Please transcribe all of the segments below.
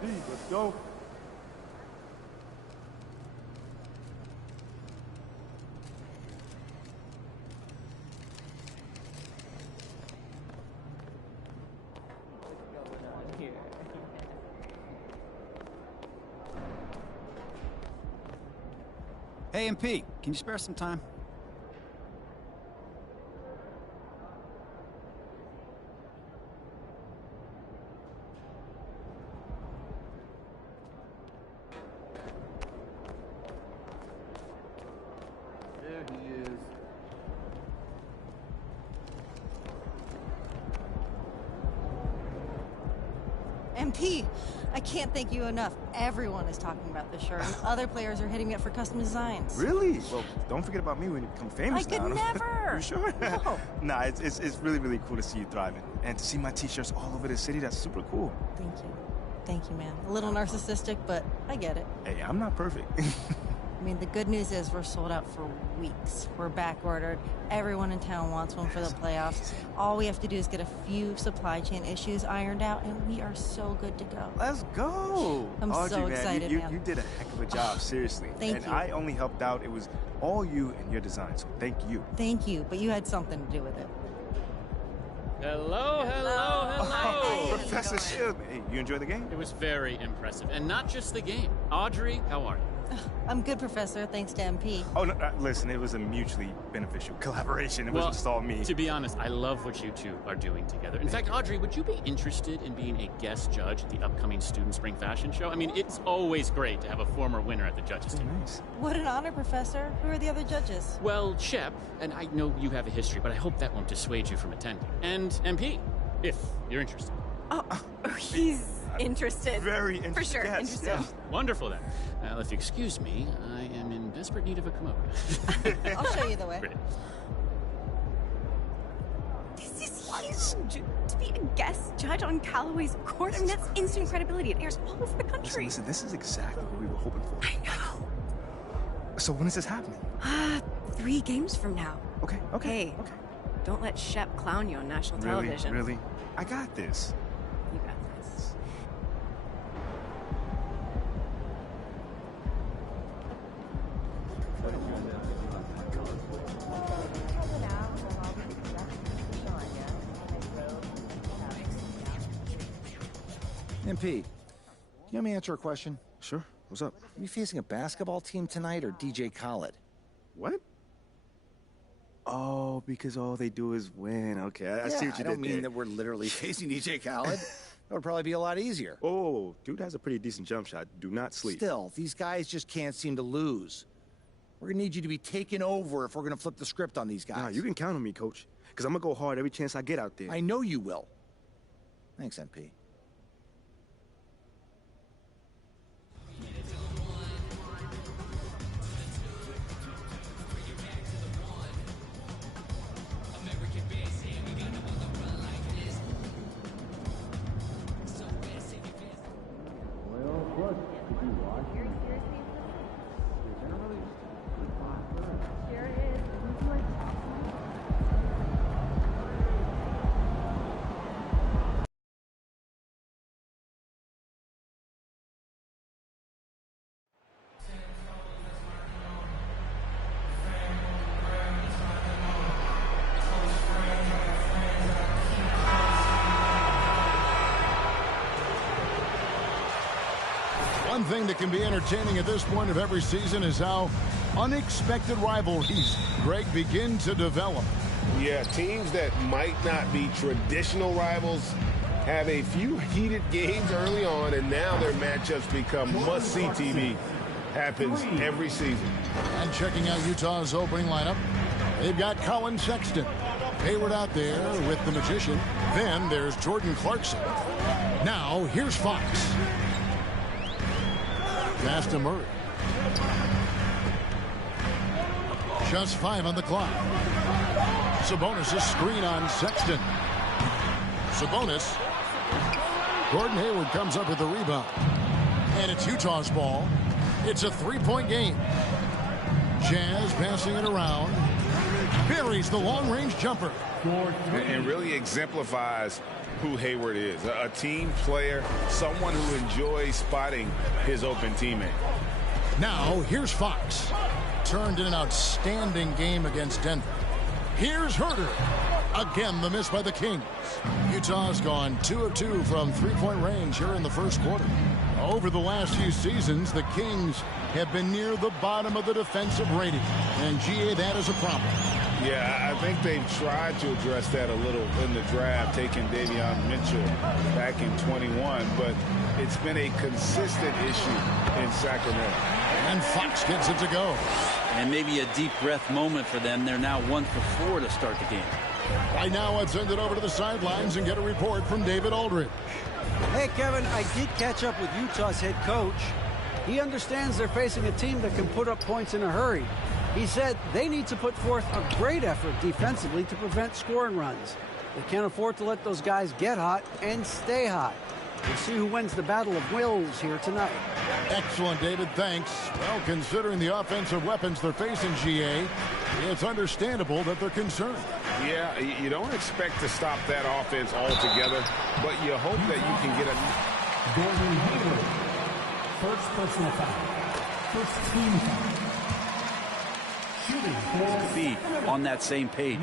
Let's go. Hey, MP, can you spare some time? There he is. MP, I can't thank you enough. Everyone is talking about this shirt, and other players are hitting me up for custom designs. Really? Well, don't forget about me when you become famous. I could never. You sure? No. Nah, it's really, really cool to see you thriving. And to see my t-shirts all over the city, that's super cool. Thank you. Thank you, man. A little narcissistic, but I get it. Hey, I'm not perfect. I mean, the good news is we're sold out for weeks. We're back ordered. Everyone in town wants one for the playoffs. All we have to do is get a few supply chain issues ironed out, and we are so good to go. Let's go. I'm Audrey, so man, excited, you man. You did a heck of a job, seriously. Thank you. I only helped out. It was all you and your design, so thank you. Thank you, but you had something to do with it. Hello. Hey, Professor Shield. Hey, you enjoy the game? It was very impressive. And not just the game. Audrey, how are you? I'm good, Professor, thanks to MP. Oh, no, listen, it was a mutually beneficial collaboration. It wasn't just all me. To be honest, I love what you two are doing together. In fact, Audrey, would you be interested in being a guest judge at the upcoming Student Spring Fashion Show? I mean, it's always great to have a former winner at the judges table. Nice. What an honor, Professor. Who are the other judges? Well, Shep, and I know you have a history, but I hope that won't dissuade you from attending. And MP, if you're interested. Oh, he's interested. Very interested. For sure, Yes, interested. yes. Wonderful, then. If you excuse me, I am in desperate need of a kimono. I'll show you the way. Great. This is huge. To be a guest judge on Callaway's course, I mean, that's instant credibility. It airs all over the country. Listen, this is exactly what we were hoping for. I know. So when is this happening? 3 games from now. Okay. Hey, don't let Shep clown you on national television. Really? I got this. You got this. MP, can you let me answer a question? Sure. What's up? Are you facing a basketball team tonight or DJ Khaled? What? Oh, because all they do is win. Okay, I see what you I don't did mean there. that we're literally facing DJ Khaled. That would probably be a lot easier. Oh, dude has a pretty decent jump shot. Do not sleep. Still, these guys just can't seem to lose. We're gonna need you to be taken over if we're gonna flip the script on these guys. Nah, you can count on me, coach. Because I'm going to go hard every chance I get out there. I know you will. Thanks, MP. One thing that can be entertaining at this point of every season is how unexpected rivalries, Greg, begin to develop. Yeah, teams that might not be traditional rivals have a few heated games early on, and now their matchups become must-see TV. Happens every season. And checking out Utah's opening lineup, they've got Colin Sexton. Hayward out there with the Magician. Then there's Jordan Clarkson. Now, here's Fox. Pass to Murray. Just 5 on the clock. Sabonis' screen on Sexton. Sabonis. Gordon Hayward comes up with the rebound. And it's Utah's ball. It's a 3-point game. Jazz passing it around. Buries the long-range jumper. And really exemplifies who Hayward is. A team player, someone who enjoys spotting his open teammate. Now, here's Fox. Turned in an outstanding game against Denver. Here's Herter. Again, the miss by the Kings. Utah's gone 2 of 2 from three-point range here in the first quarter. Over the last few seasons, the Kings have been near the bottom of the defensive rating. And, GA, that is a problem. Yeah, I think they've tried to address that a little in the draft, taking Davion Mitchell back in 21, but it's been a consistent issue in Sacramento. And Fox gets it to go. And maybe a deep breath moment for them. They're now 1 for 4 to start the game. Right now, let's send it over to the sidelines and get a report from David Aldridge. Hey, Kevin, I did catch up with Utah's head coach. He understands they're facing a team that can put up points in a hurry. He said they need to put forth a great effort defensively to prevent scoring runs. They can't afford to let those guys get hot and stay hot. We'll see who wins the battle of wills here tonight. Excellent, David. Thanks. Well, considering the offensive weapons they're facing, GA, it's understandable that they're concerned. Yeah, you don't expect to stop that offense altogether, but you hope that you can get a... Gordon Hayward, first personal foul. First team foul. To be on that same page.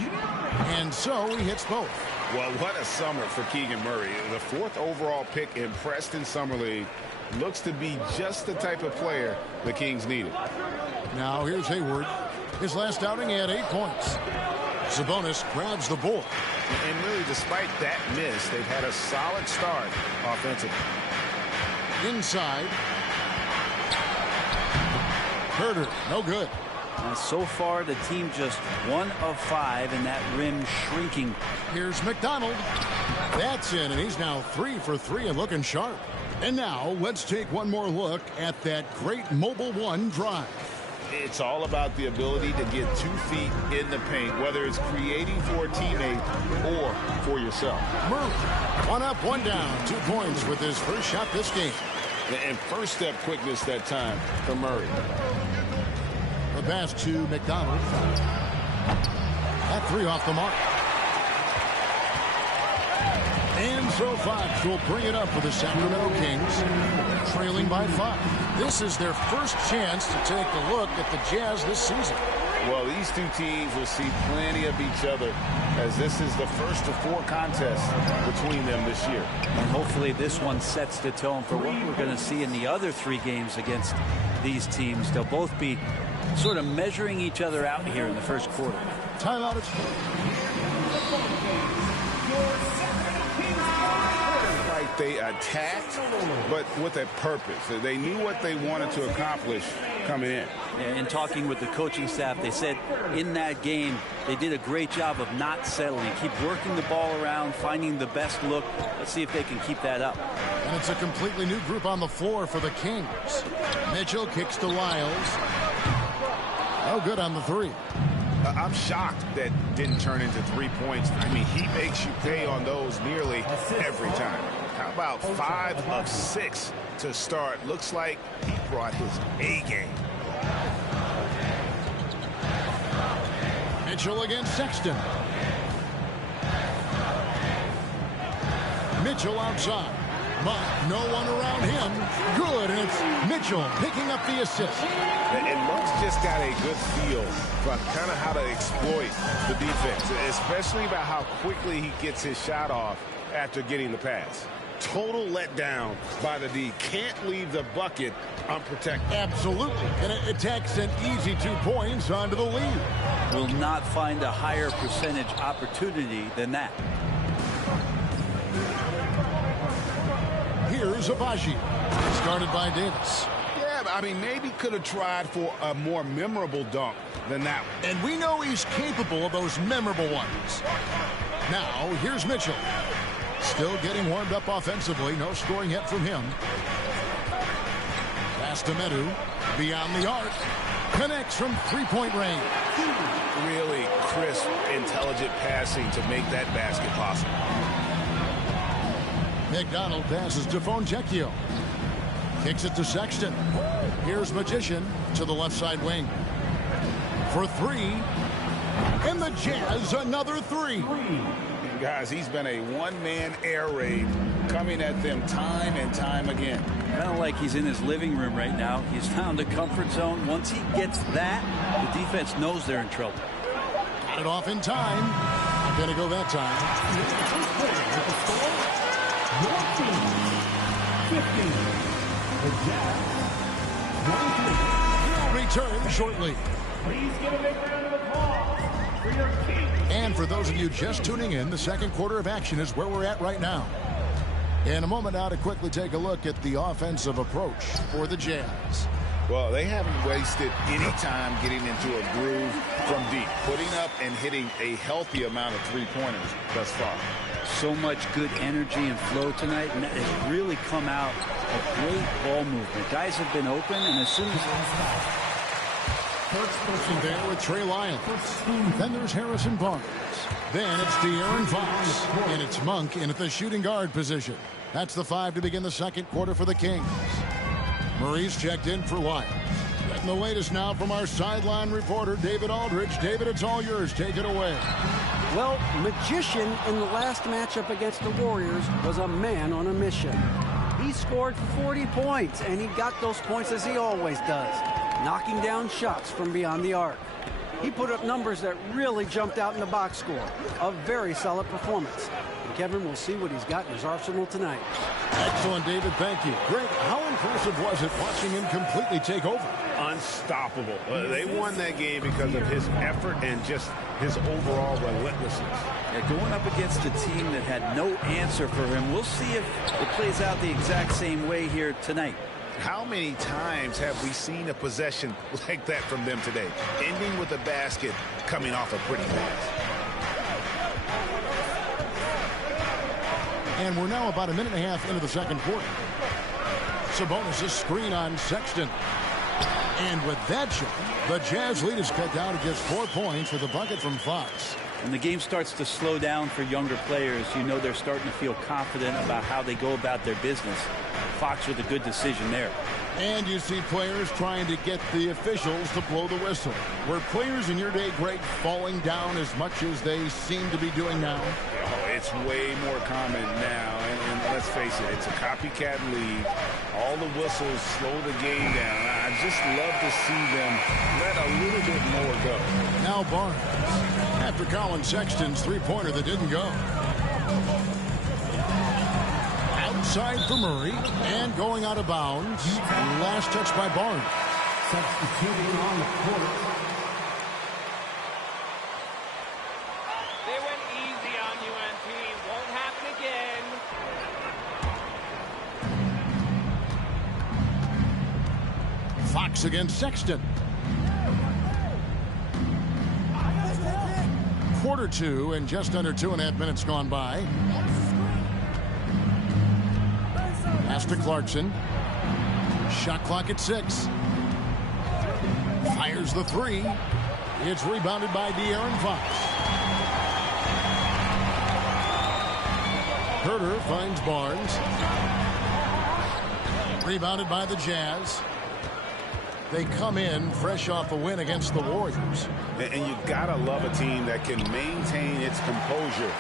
And so he hits both. Well, what a summer for Keegan Murray. The 4th overall pick in Preston Summer League. Looks to be just the type of player the Kings needed. Now here's Hayward. His last outing, he had 8 points. Sabonis grabs the board. And really, despite that miss, they've had a solid start offensively. Inside. Herter, no good. And so far, the team just 1 of 5, and that rim shrinking. Here's McDonald. That's in, and he's now 3 for 3 and looking sharp. And now let's take one more look at that great Mobile One drive. It's all about the ability to get 2 feet in the paint, whether it's creating for a teammate or for yourself. Murray, 1 up, 1 down, 2 points with his first shot this game. And first step quickness that time for Murray. The pass to McDonald. That 3 off the mark. And so Fox will bring it up for the Sacramento Kings, trailing by 5. This is their first chance to take a look at the Jazz this season. Well, these two teams will see plenty of each other, as this is the first of 4 contests between them this year. And hopefully this one sets the tone for what we're going to see in the other 3 games against these teams. They'll both be sort of measuring each other out here in the first quarter. Timeout. They attacked, but with a purpose. They knew what they wanted to accomplish coming in. In talking with the coaching staff, they said in that game they did a great job of not settling. Keep working the ball around, finding the best look. Let's see if they can keep that up. And it's a completely new group on the floor for the Kings. Mitchell kicks to Lyles. Oh, good on the 3. I'm shocked that didn't turn into 3 points. I mean, he makes you pay on those nearly every time. How about 5 of 6 to start? Looks like he brought his A game. Mitchell against Sexton. Mitchell outside. But no one around him. Good, and it's Mitchell picking up the assist. And Monk's just got a good feel for kind of how to exploit the defense, especially about how quickly he gets his shot off after getting the pass. Total letdown by the D. Can't leave the bucket unprotected. Absolutely. And it takes an easy 2 points onto the lead. Will not find a higher percentage opportunity than that. Here's Abaji. Started by Davis. Yeah, I mean, maybe could have tried for a more memorable dunk than that one. And we know he's capable of those memorable ones. Now, here's Mitchell. Still getting warmed up offensively. No scoring yet from him. Pass to Medu. Beyond the arc. Connects from 3-point range. Really crisp, intelligent passing to make that basket possible. McDonald passes to Fontecchio. Kicks it to Sexton. Here's Magician to the left side wing. For 3. And the Jazz another 3. You Guys, he's been a one-man air raid coming at them time and time again. Kind of like he's in his living room right now. He's found a comfort zone. Once he gets that, the defense knows they're in trouble. Got it off in time. Not going to go that time. 50. The Jazz 23. He'll return shortly. Please give a big round of applause for your king. And for those of you just tuning in, the second quarter of action is where we're at right now. In a moment now to quickly take a look at the offensive approach for the Jazz. Well, they haven't wasted any time getting into a groove from deep, putting up and hitting a healthy amount of three-pointers thus far. So much good energy and flow tonight, and that has really come out of great ball movement. Guys have been open, and as soon as... First person there with Trey Lyons. Then there's Harrison Barnes. Then it's De'Aaron Fox. And it's Monk in at the shooting guard position. That's the 5 to begin the second quarter for the Kings. Murray's checked in for Lyons. Getting the latest now from our sideline reporter, David Aldridge. David, it's all yours. Take it away. Well, Magician in the last matchup against the Warriors was a man on a mission. He scored 40 points, and he got those points as he always does, knocking down shots from beyond the arc. He put up numbers that really jumped out in the box score. A very solid performance. And Kevin will see what he's got in his arsenal tonight. Excellent, David. Thank you. Greg, how impressive was it watching him completely take over? Unstoppable. They won that game because of his effort and just his overall relentlessness. Yeah, going up against a team that had no answer for him. We'll see if it plays out the exact same way here tonight. How many times have we seen a possession like that from them today, ending with a basket coming off a pretty pass? And we're now about a minute and a half into the second quarter. Sabonis' screen on Sexton. And with that shot, the Jazz lead is cut down to just 4 points with a bucket from Fox. When the game starts to slow down for younger players, you know they're starting to feel confident about how they go about their business. Fox with a good decision there. And you see players trying to get the officials to blow the whistle. Were players in your day, Greg, falling down as much as they seem to be doing now? Oh, it's way more common now. And let's face it, it's a copycat league. All the whistles slow the game down. I just love to see them let a little bit more go. Now Barnes, after Colin Sexton's three-pointer that didn't go. Outside for Murray, and going out of bounds. Last touch by Barnes. Substituting on the court. They went easy on you, MP. Won't happen again. Fox against Sexton. Quarter two, and just under 2.5 minutes gone by. Pass to Clarkson. Shot clock at 6. Fires the three. It's rebounded by De'Aaron Fox. Herter finds Barnes. Rebounded by the Jazz. They come in fresh off a win against the Warriors. And you gotta love a team that can maintain its composure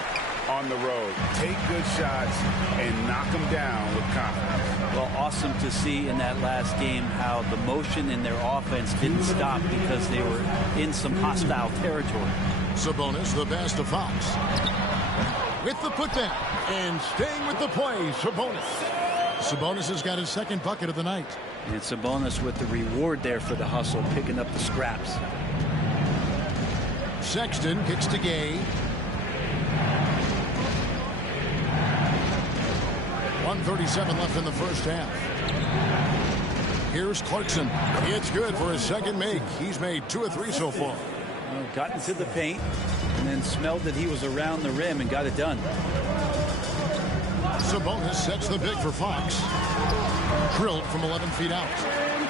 on the road, take good shots, and knock them down with confidence. Well, awesome to see in that last game how the motion in their offense didn't stop because they were in some hostile territory. Sabonis, the pass to Fox. With the putback, and staying with the play, Sabonis. Sabonis has got his second bucket of the night. And Sabonis with the reward there for the hustle, picking up the scraps. Sexton kicks to Gay. 1:37 left in the first half. Here's Clarkson. It's good for his second make. He's made 2 of 3 so far. Got into the paint and then smelled that he was around the rim and got it done. Sabonis sets the big for Fox. Drilled from 11 feet out.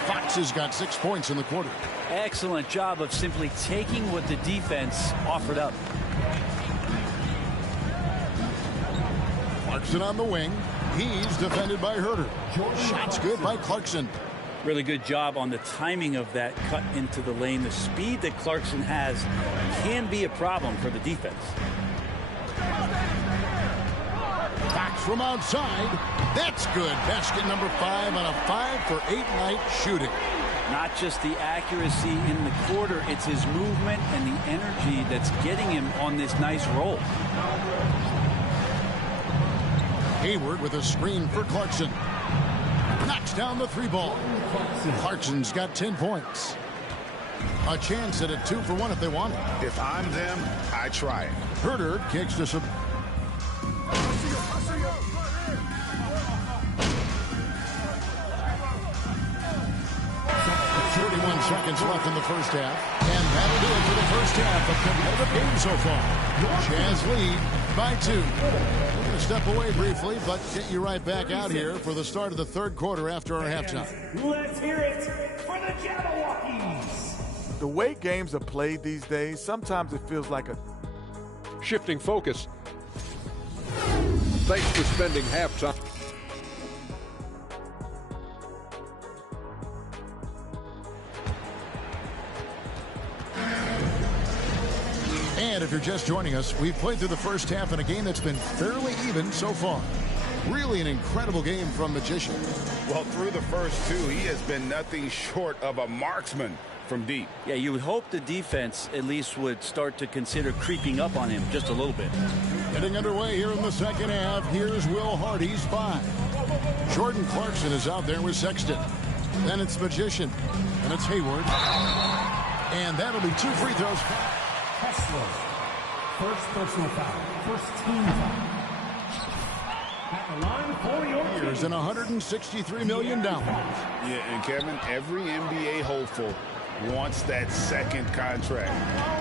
Fox has got 6 points in the quarter. Excellent job of simply taking what the defense offered up. Clarkson on the wing. He's defended by Herter. Shots good by Clarkson. Really good job on the timing of that cut into the lane. The speed that Clarkson has can be a problem for the defense. from outside. That's good. Basket number 5 on a 5-for-8 night shooting. Not just the accuracy in the quarter, it's his movement and the energy that's getting him on this nice roll. Hayward with a screen for Clarkson. Knocks down the 3-ball. Clarkson's got 10 points. A chance at a 2-for-1 if they want it. If I'm them, I try it. Herter kicks to some. 31 seconds left in the first half. And that'll do it for the first half of competitive game so far. Jazz lead by 2. We're going to step away briefly, but get you right back out here for the start of the third quarter after our halftime. Let's hear it for the Jabberwockies. The way games are played these days, sometimes it feels like a shifting focus. Thanks for spending halftime. And if you're just joining us, we've played through the first half in a game that's been fairly even so far. Really an incredible game from Magician. Well, through the first 2, he has been nothing short of a marksman from deep. Yeah, you would hope the defense at least would start to consider creeping up on him just a little bit. Getting underway here in the second half. Here's Will Hardy's 5. Jordan Clarkson is out there with Sexton. Then it's Magician. And it's Hayward. And that'll be 2 free throws. Kessler, first personal foul, first team foul. At the line for your Here's an $163 million. Yeah, and Kevin, every NBA hopeful wants that second contract.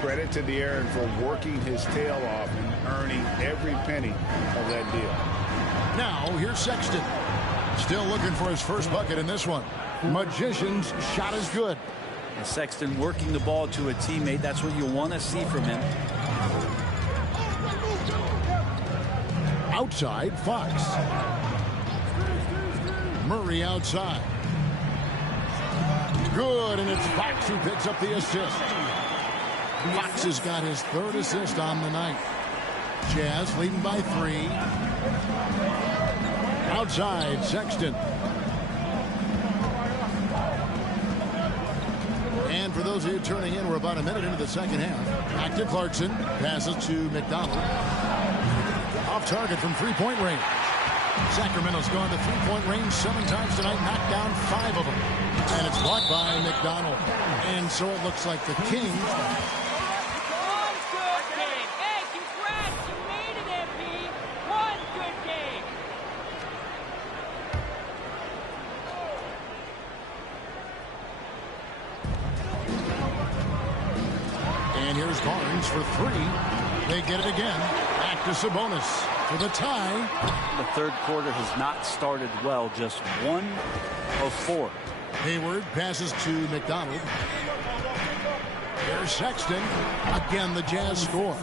Credit to De'Aaron for working his tail off and earning every penny of that deal. Now, here's Sexton. Still looking for his first bucket in this one. Magician's shot is good. And Sexton working the ball to a teammate. That's what you want to see from him. Outside, Fox. Murray outside. Good, and it's Fox who picks up the assist. Fox has got his 3rd assist on the night. Jazz leading by 3. Outside, Sexton. And for those of you turning in, we're about a minute into the second half. Back to Clarkson. Passes to McDonald. Off target from 3-point range. Sacramento's gone to 3-point range 7 times tonight. Knocked down 5 of them. And it's blocked by McDonald. And so it looks like the Kings. One good game. Hey, congrats. You made it, MP. One good game. And here's Barnes for 3. They get it again. Back to Sabonis for the tie. The third quarter has not started well. Just 1 of 4. Hayward passes to McDonald. There's Sexton. Again, the Jazz score.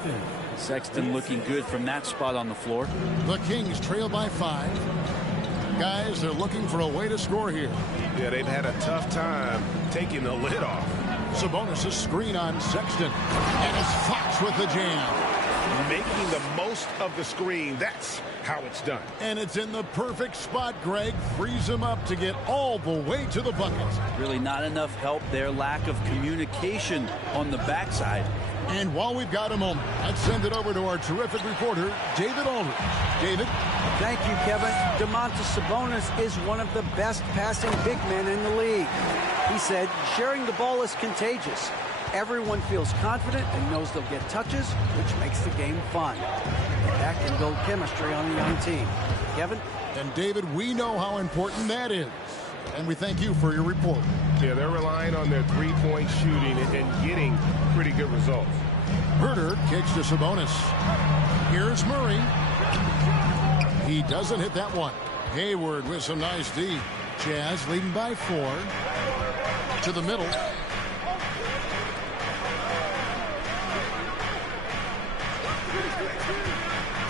Sexton looking good from that spot on the floor. The Kings trail by 5. Guys, they're looking for a way to score here. Yeah, they've had a tough time taking the lid off. Sabonis' screen on Sexton. And it's Fox with the jam. Making the most of the screen. That's how it's done. And it's in the perfect spot, Greg. Frees him up to get all the way to the bucket. Really not enough help there. Lack of communication on the backside. And while we've got a moment, let's send it over to our terrific reporter, David Aldridge. David? Thank you, Kevin. Domantas Sabonis is one of the best passing big men in the league. He said, sharing the ball is contagious. Everyone feels confident and knows they'll get touches, which makes the game fun. And that can build chemistry on a young team. Kevin? And David, we know how important that is. And we thank you for your report. Yeah, they're relying on their 3-point shooting and getting pretty good results. Herter kicks to Sabonis. Here's Murray. He doesn't hit that one. Hayward with some nice D. Jazz leading by 4. To the middle.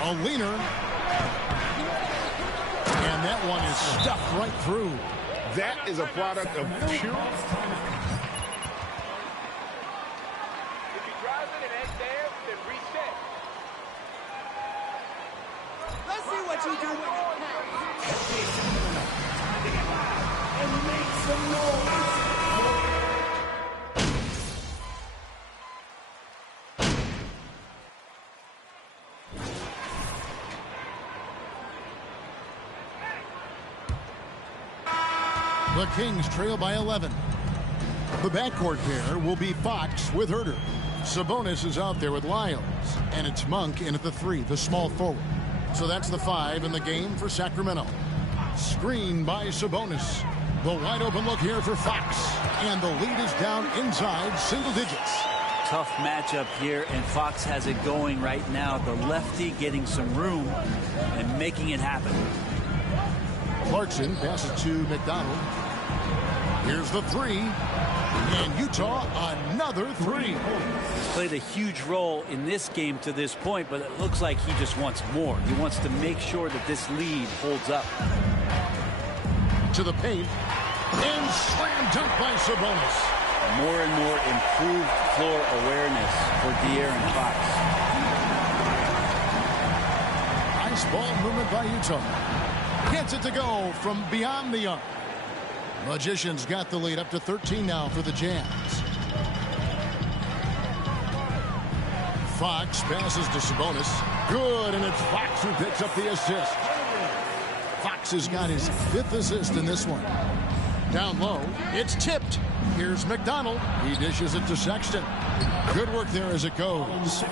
A leaner. And that one is stuffed right through. That is a product of pure... If you drive it and head there, then reset. Let's see what you do when it counts. And make some noise. The Kings trail by 11. The backcourt pair will be Fox with Herter. Sabonis is out there with Lyles. And it's Monk in at the 3, the small forward. So that's the 5 in the game for Sacramento. Screen by Sabonis. The wide open look here for Fox. And the lead is down inside single digits. Tough matchup here, and Fox has it going right now. The lefty getting some room and making it happen. Clarkson passes to McDonald. Here's the 3. And Utah, another 3. He's played a huge role in this game to this point, but it looks like he just wants more. He wants to make sure that this lead holds up. To the paint. And slam dunk by Sabonis. More and more improved floor awareness for De'Aaron Fox. Nice ball movement by Utah. Gets it to go from beyond the arc. Magicians got the lead up to 13 now for the Jazz. Fox passes to Sabonis. Good, and it's Fox who picks up the assist. Fox has got his 5th assist in this one. Down low, it's tipped. Here's McDonald. He dishes it to Sexton. Good work there as it goes.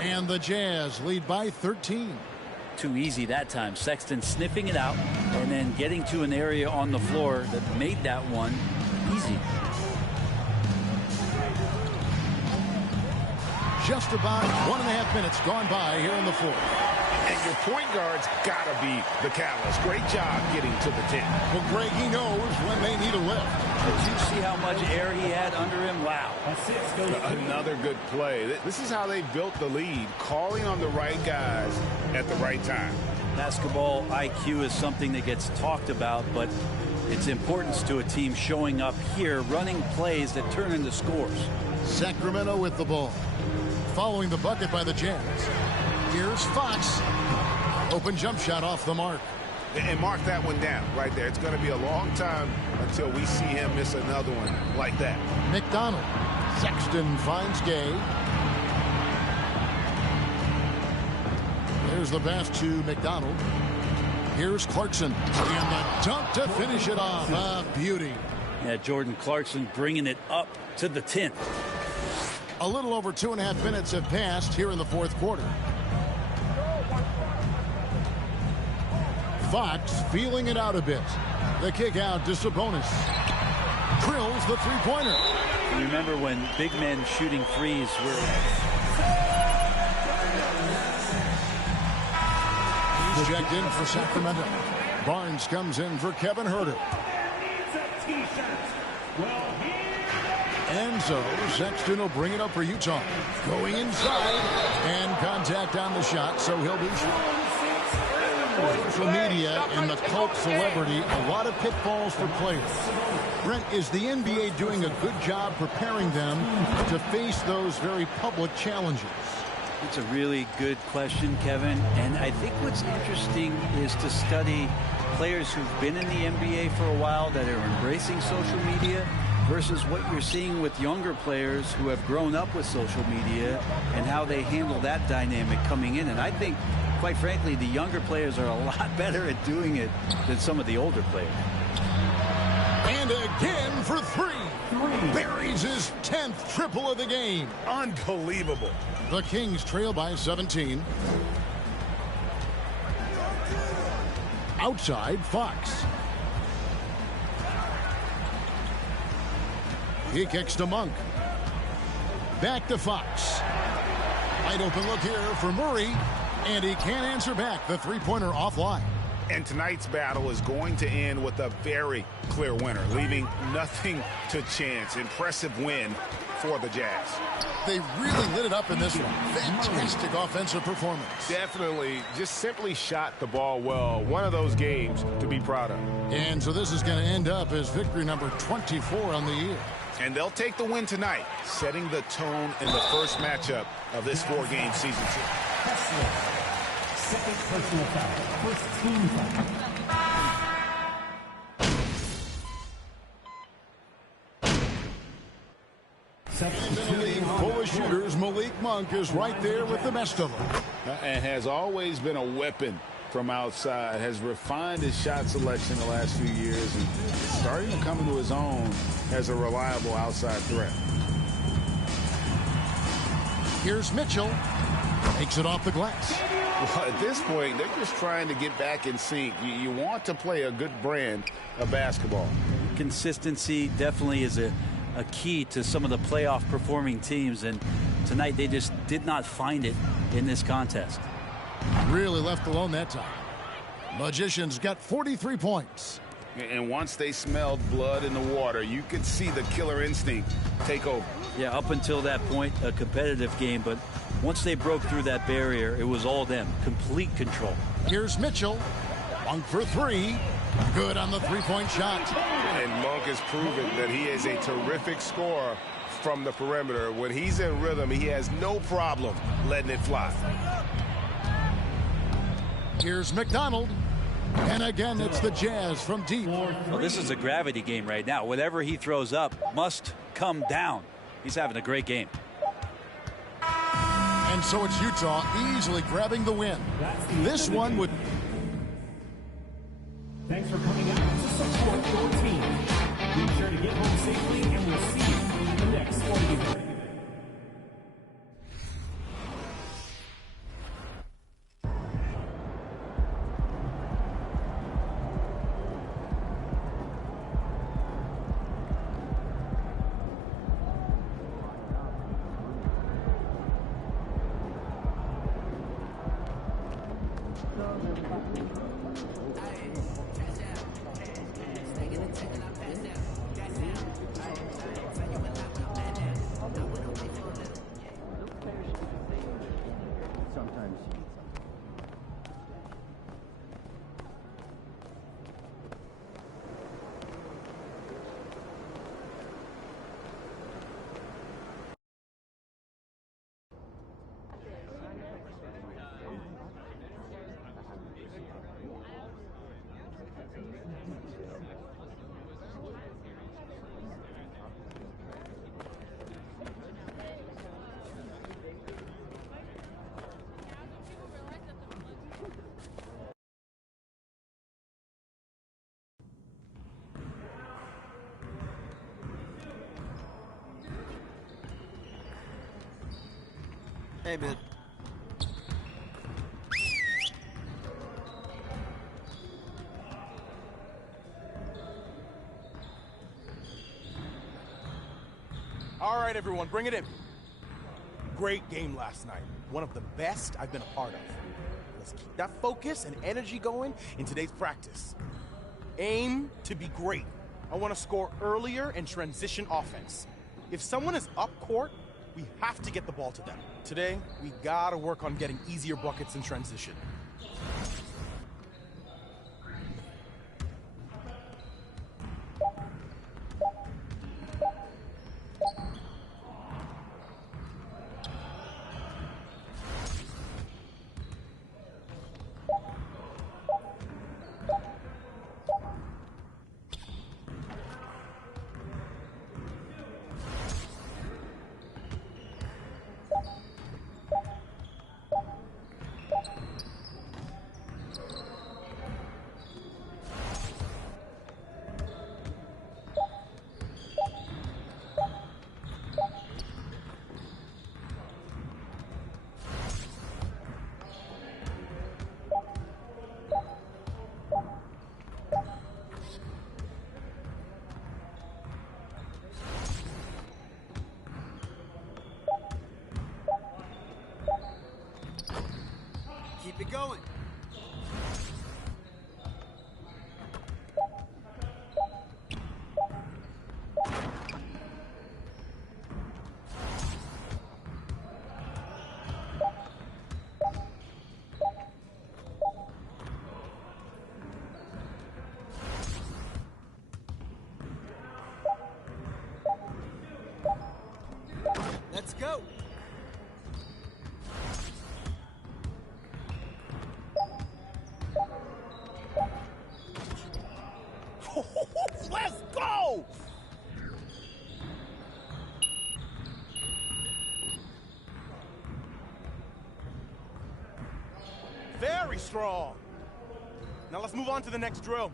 And the Jazz lead by 13. Too easy that time. Sexton sniffing it out and then getting to an area on the floor that made that one easy. Just about 1.5 minutes gone by here in the fourth. And your point guard's got to be the catalyst. Great job getting to the 10. Well, Greg, he knows when they need a lift. Did you see how much air he had under him? Wow. Another good play. This is how they built the lead, calling on the right guys at the right time. Basketball IQ is something that gets talked about, but its importance to a team showing up here, running plays that turn into scores. Sacramento with the ball. Following the bucket by the Jazz. Here's Fox. Open jump shot off the mark. And mark that one down right there. It's going to be a long time until we see him miss another one like that. McDonald. Sexton finds Gay. There's the pass to McDonald. Here's Clarkson. And the dunk to finish it off. A beauty. Yeah, Jordan Clarkson bringing it up to the 10th. A little over 2.5 minutes have passed here in the fourth quarter. Fox feeling it out a bit. The kick out to Sabonis. Drills the three-pointer. Remember when big men shooting threes were... He's checked in for Sacramento. Barnes comes in for Kevin Herter. And so Sexton will bring it up for Utah. Going inside. And contact on the shot, so he'll be shot. Social media and the cult celebrity, a lot of pitfalls for players. Brent, is the NBA doing a good job preparing them to face those very public challenges? It's a really good question, Kevin. And I think what's interesting is to study players who've been in the NBA for a while that are embracing social media versus what you're seeing with younger players who have grown up with social media and how they handle that dynamic coming in. And I think, quite frankly, the younger players are a lot better at doing it than some of the older players. And again for 3. Buries his 10th triple of the game. Unbelievable. The Kings trail by 17. Outside, Fox. He kicks to Monk. Back to Fox. Wide open look here for Murray. And he can't answer back. The three-pointer offline. And tonight's battle is going to end with a very clear winner, leaving nothing to chance. Impressive win for the Jazz. They really lit it up in this one. Fantastic offensive performance. Definitely just simply shot the ball well. One of those games to be proud of. And so this is going to end up as victory number 24 on the year. And they'll take the win tonight, setting the tone in the first matchup of this 4-game season. Second personal foul. First team foul. In a league full of shooters, Malik Monk is right there with the best of them. And has always been a weapon from outside, has refined his shot selection the last few years, and starting to come into his own as a reliable outside threat. Here's Mitchell. Takes it off the glass. Well, at this point, they're just trying to get back in sync. You want to play a good brand of basketball. Consistency definitely is a key to some of the playoff performing teams, and tonight they just did not find it in this contest. Really left alone that time. Magicians got 43 points. And once they smelled blood in the water, you could see the killer instinct take over. Yeah, up until that point, a competitive game, but once they broke through that barrier, it was all them. Complete control. Here's Mitchell. Monk for three. Good on the three-point shot. And Monk has proven that he is a terrific scorer from the perimeter. When he's in rhythm, he has no problem letting it fly. Here's McDonald. And again, it's the Jazz from deep. Well, this is a gravity game right now. Whatever he throws up must come down. He's having a great game. And so it's Utah easily grabbing the win. This one would... Thanks for coming out to support your team. Be sure to get home safely, and we'll see you in the next sporting event. Hey, man. All right, everyone, bring it in. Great game last night. One of the best I've been a part of. Let's keep that focus and energy going in today's practice. Aim to be great. I want to score earlier and transition offense. If someone is up court, we have to get the ball to them. Today, we gotta work on getting easier buckets in transition. Keep it going. Let's go. Very strong. Now let's move on to the next drill.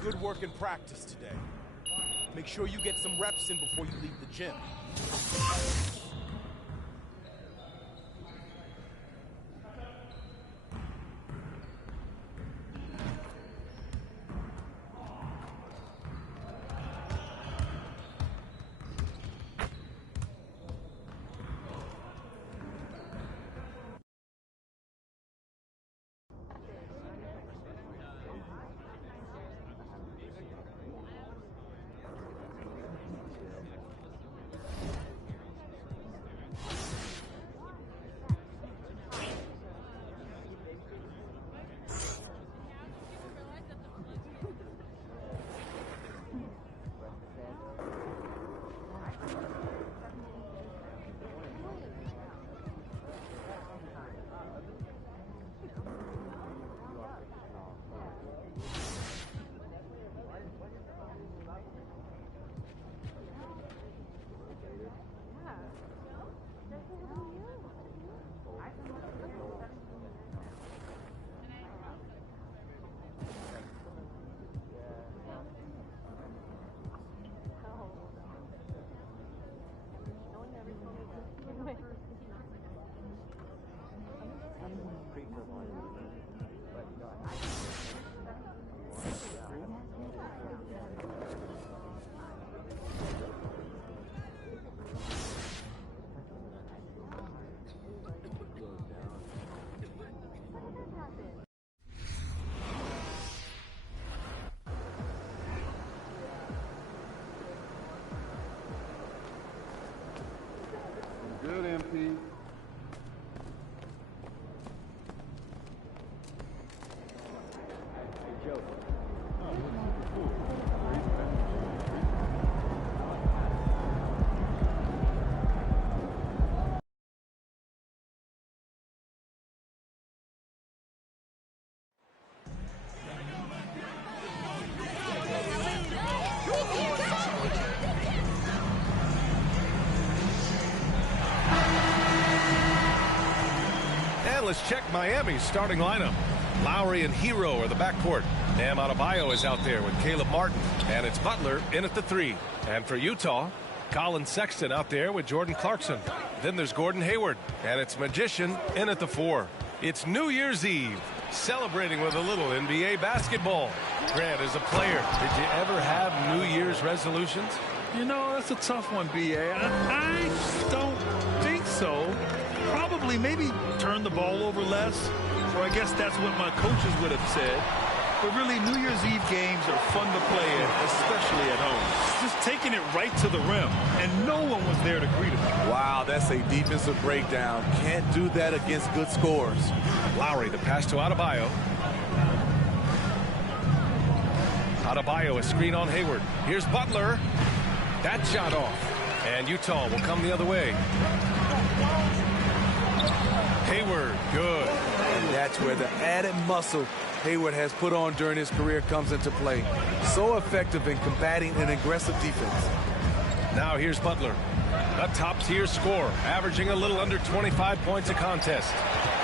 Good work in practice today. Make sure you get some reps in before you leave the gym. Good, MP. Joe. And let's check Miami's starting lineup. Lowry and Hero are the backcourt. Bam Adebayo is out there with Caleb Martin. And it's Butler in at the 3. And for Utah, Colin Sexton out there with Jordan Clarkson. Then there's Gordon Hayward. And it's Magician in at the 4. It's New Year's Eve, celebrating with a little NBA basketball. Grant, as a player, did you ever have New Year's resolutions? You know, that's a tough one, B.A. I don't think so. Probably maybe turn the ball over less, or I guess that's what my coaches would have said. But really, New Year's Eve games are fun to play in, especially at home. Just taking it right to the rim, and no one was there to greet him. Wow, that's a defensive breakdown. Can't do that against good scores. Lowry, the pass to Adebayo. Adebayo, a screen on Hayward. Here's Butler. That shot off. And Utah will come the other way. Hayward, good. And that's where the added muscle Hayward has put on during his career comes into play. So effective in combating an aggressive defense. Now here's Butler. A top-tier scorer, averaging a little under 25 points a contest.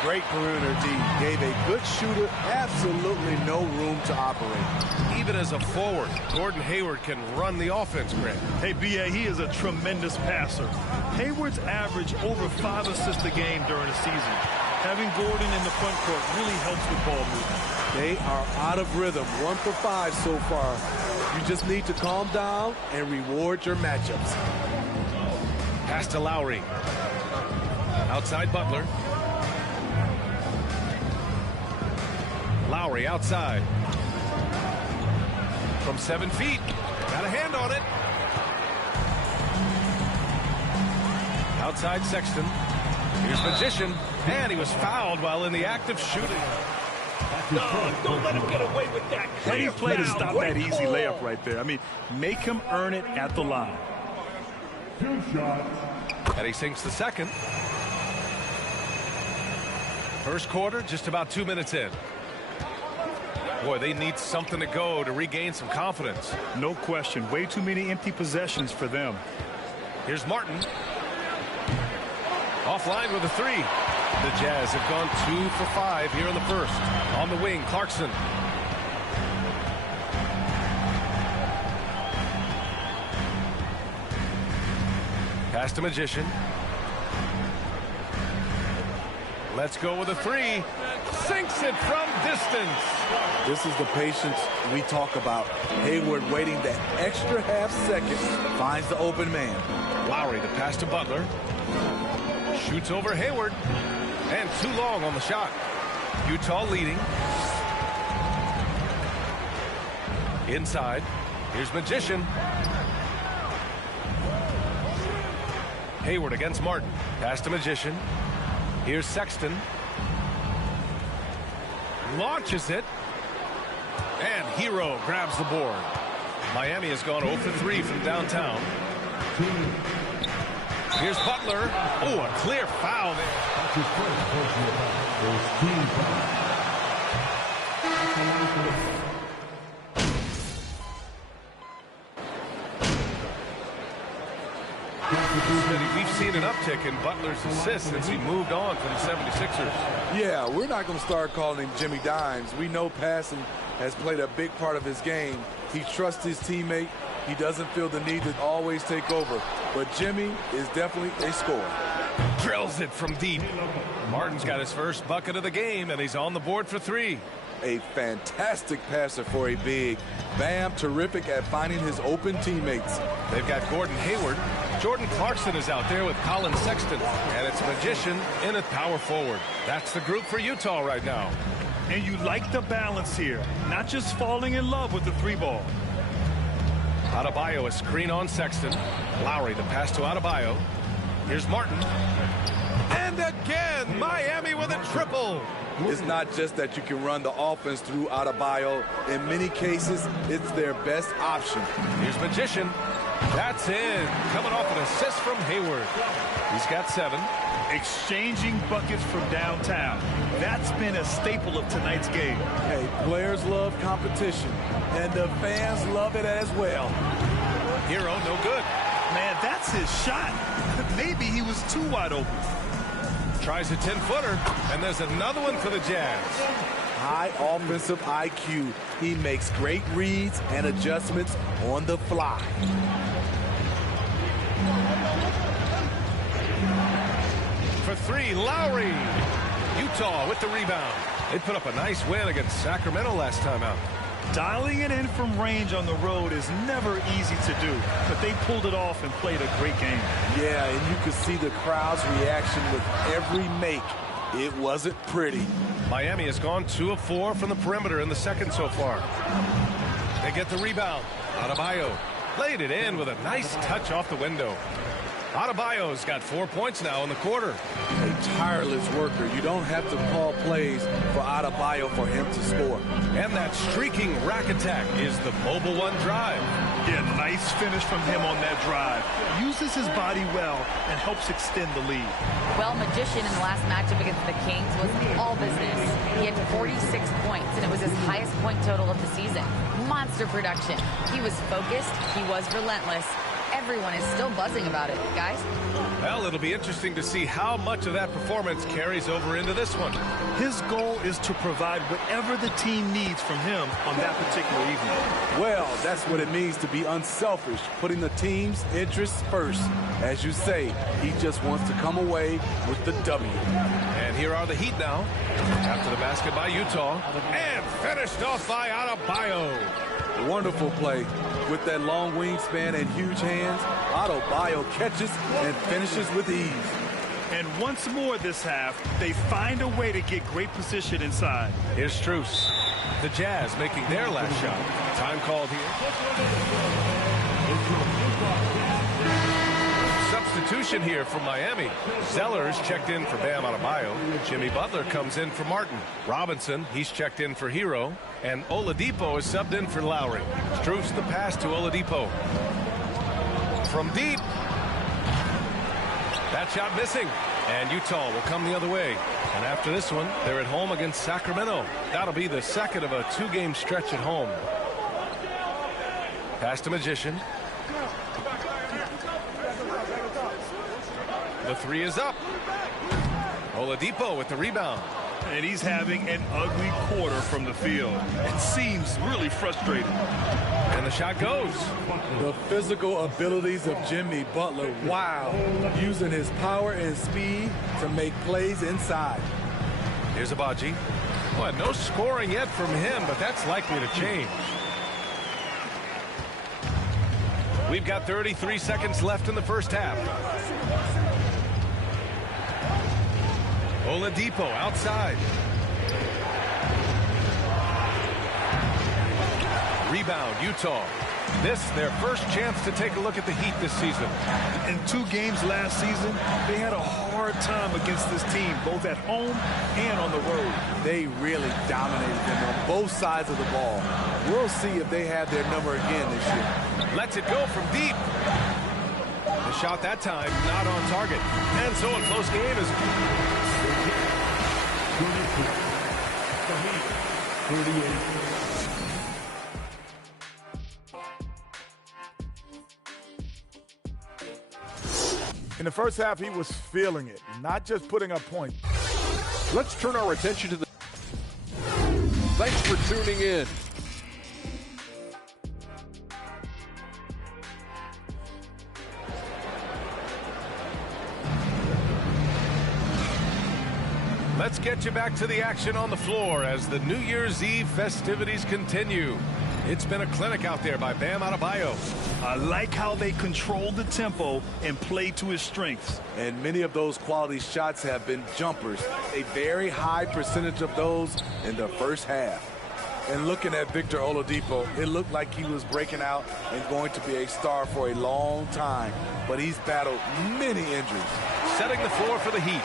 Great perimeter D. Gave a good shooter absolutely no room to operate. Even as a forward, Gordon Hayward can run the offense, Grant. Hey, B.A., he is a tremendous passer. Hayward's averaged over 5 assists a game during the season. Having Gordon in the front court really helps with ball movement. They are out of rhythm, 1 for 5 so far. You just need to calm down and reward your matchups. Pass to Lowry. Outside Butler. Lowry outside. From 7 feet. Got a hand on it. Outside Sexton. Here's Magician. And he was fouled while in the act of shooting. No, don't let him get away with that. Any play to stop that easy layup right there. I mean, make him earn it at the line. 2 shots. And he sinks the second. First quarter, just about 2 minutes in. Boy, they need something to go to regain some confidence. No question. Way too many empty possessions for them. Here's Martin. Offline with a 3. The Jazz have gone 2 for 5 here in the first. On the wing, Clarkson. Pass to Magician. Let's go with a 3. Sinks it from distance. This is the patience we talk about. Hayward waiting that extra half second, finds the open man. Lowry, the pass to Butler. Shoots over Hayward. And too long on the shot. Utah leading. Inside. Here's Magician. Hayward against Martin. Pass to Magician. Here's Sexton. Launches it. And Hero grabs the board. Miami has gone 0 for 3 from downtown. Here's Butler. Oh, a clear foul there. That's his first personal foul. First team foul. We've seen an uptick in Butler's assists since he moved on from the 76ers. Yeah, we're not going to start calling him Jimmy Dimes. We know passing has played a big part of his game. He trusts his teammate. He doesn't feel the need to always take over. But Jimmy is definitely a scorer. Drills it from deep. Martin's got his first bucket of the game, and he's on the board for 3. A fantastic passer for a big. Bam, terrific at finding his open teammates. They've got Gordon Hayward. Jordan Clarkson is out there with Colin Sexton. And it's Magician in at power forward. That's the group for Utah right now. And you like the balance here. Not just falling in love with the 3-ball. Adebayo, a screen on Sexton. Lowry, the pass to Adebayo. Here's Martin. And again, Miami with a triple. It's not just that you can run the offense through Adebayo. In many cases, it's their best option. Here's Magician. That's in. Coming off an assist from Hayward. He's got 7. Exchanging buckets from downtown. That's been a staple of tonight's game. Hey, players love competition, and the fans love it as well. Hero, no good. Man, that's his shot. Maybe he was too wide open. Tries a 10-footer, and there's another one for the Jazz. High offensive IQ. He makes great reads and adjustments on the fly. For 3, Lowry. Utah with the rebound. They put up a nice win against Sacramento last time out. Dialing it in from range on the road is never easy to do, but they pulled it off and played a great game. Yeah, and you could see the crowd's reaction with every make. It wasn't pretty. Miami has gone 2 of 4 from the perimeter in the second so far. They get the rebound. Adebayo laid it in with a nice touch off the window. Adebayo's got 4 points now in the quarter. A tireless worker. You don't have to call plays for Adebayo for him to score. And that streaking rack attack is the mobile 1 drive. Yeah, nice finish from him on that drive. Uses his body well and helps extend the lead. Well, Magician in the last matchup against the Kings was all business. He had 46 points, and it was his highest point total of the season. Monster production. He was focused. He was relentless. everyone is still buzzing about it, guys. Well, it'll be interesting to see how much of that performance carries over into this one. His goal is to provide whatever the team needs from him on that particular evening. Well, that's what it means to be unselfish, putting the team's interests first. As you say, he just wants to come away with the W. And here are the Heat now. After the basket by Utah. And finished off by Adebayo. Wonderful play. With that long wingspan and huge hands, Adebayo catches and finishes with ease. And once more this half, they find a way to get great position inside. Here's Strus. The Jazz making their last shot. Time called here. Substitution here for Miami. Zellers checked in for Bam Adebayo. Jimmy Butler comes in for Martin. Robinson, he's checked in for Hero. And Oladipo is subbed in for Lowry. Strus the pass to Oladipo. From deep. That shot missing. And Utah will come the other way. And after this one, they're at home against Sacramento. That'll be the second of a two-game stretch at home. Pass to Magician. The three is up. Oladipo with the rebound. And he's having an ugly quarter from the field. It seems really frustrating. And the shot goes. The physical abilities of Jimmy Butler, wow. Using his power and speed to make plays inside. Here's Abaji. Well, no scoring yet from him, but that's likely to change. We've got 33 seconds left in the first half. Oladipo outside. Rebound, Utah. This, their first chance to take a look at the Heat this season. In 2 games last season, they had a hard time against this team, both at home and on the road. They really dominated them on both sides of the ball. We'll see if they have their number again this year. Lets it go from deep. The shot that time, not on target. And so a close game is... 38. In the first half, he was feeling it, not just putting up points. Let's turn our attention to the... Thanks for tuning in. Let's get you back to the action on the floor as the New Year's Eve festivities continue. It's been a clinic out there by Bam Adebayo. I like how they control the tempo and play to his strengths. And many of those quality shots have been jumpers. A very high percentage of those in the first half. And looking at Victor Oladipo, it looked like he was breaking out and going to be a star for a long time. But he's battled many injuries. Setting the floor for the Heat.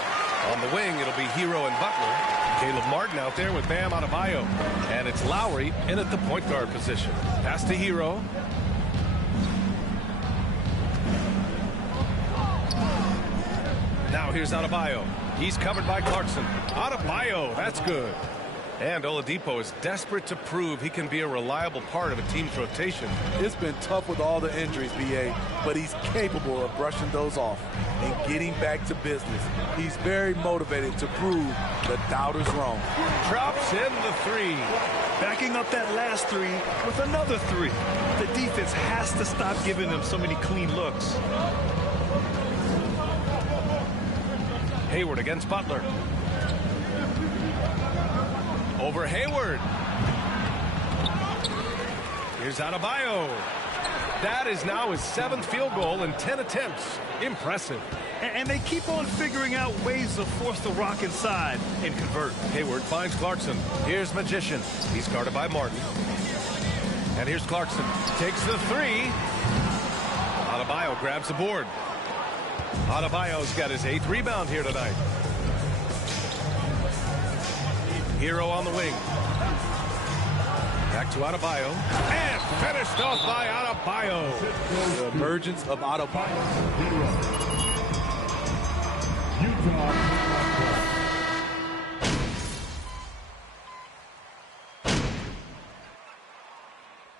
On the wing, it'll be Hero and Butler. Caleb Martin out there with Bam Adebayo. And it's Lowry in at the point guard position. Pass to Hero. Now here's Adebayo. He's covered by Clarkson. Adebayo, that's good. And Oladipo is desperate to prove he can be a reliable part of a team's rotation. It's been tough with all the injuries, B.A., but he's capable of brushing those off and getting back to business. He's very motivated to prove the doubters wrong. Drops in the three. Backing up that last three with another three. The defense has to stop giving them so many clean looks. Hayward against Butler. Over Hayward. Here's Adebayo. That is now his 7th field goal in 10 attempts. Impressive. And they keep on figuring out ways to force the rock inside and convert. Hayward finds Clarkson. Here's Magician. He's guarded by Martin. And here's Clarkson. Takes the three. Adebayo grabs the board. Adebayo's got his 8th rebound here tonight. Hero on the wing. Back to Adebayo. And finished off by Adebayo. The emergence of Adebayo. Utah.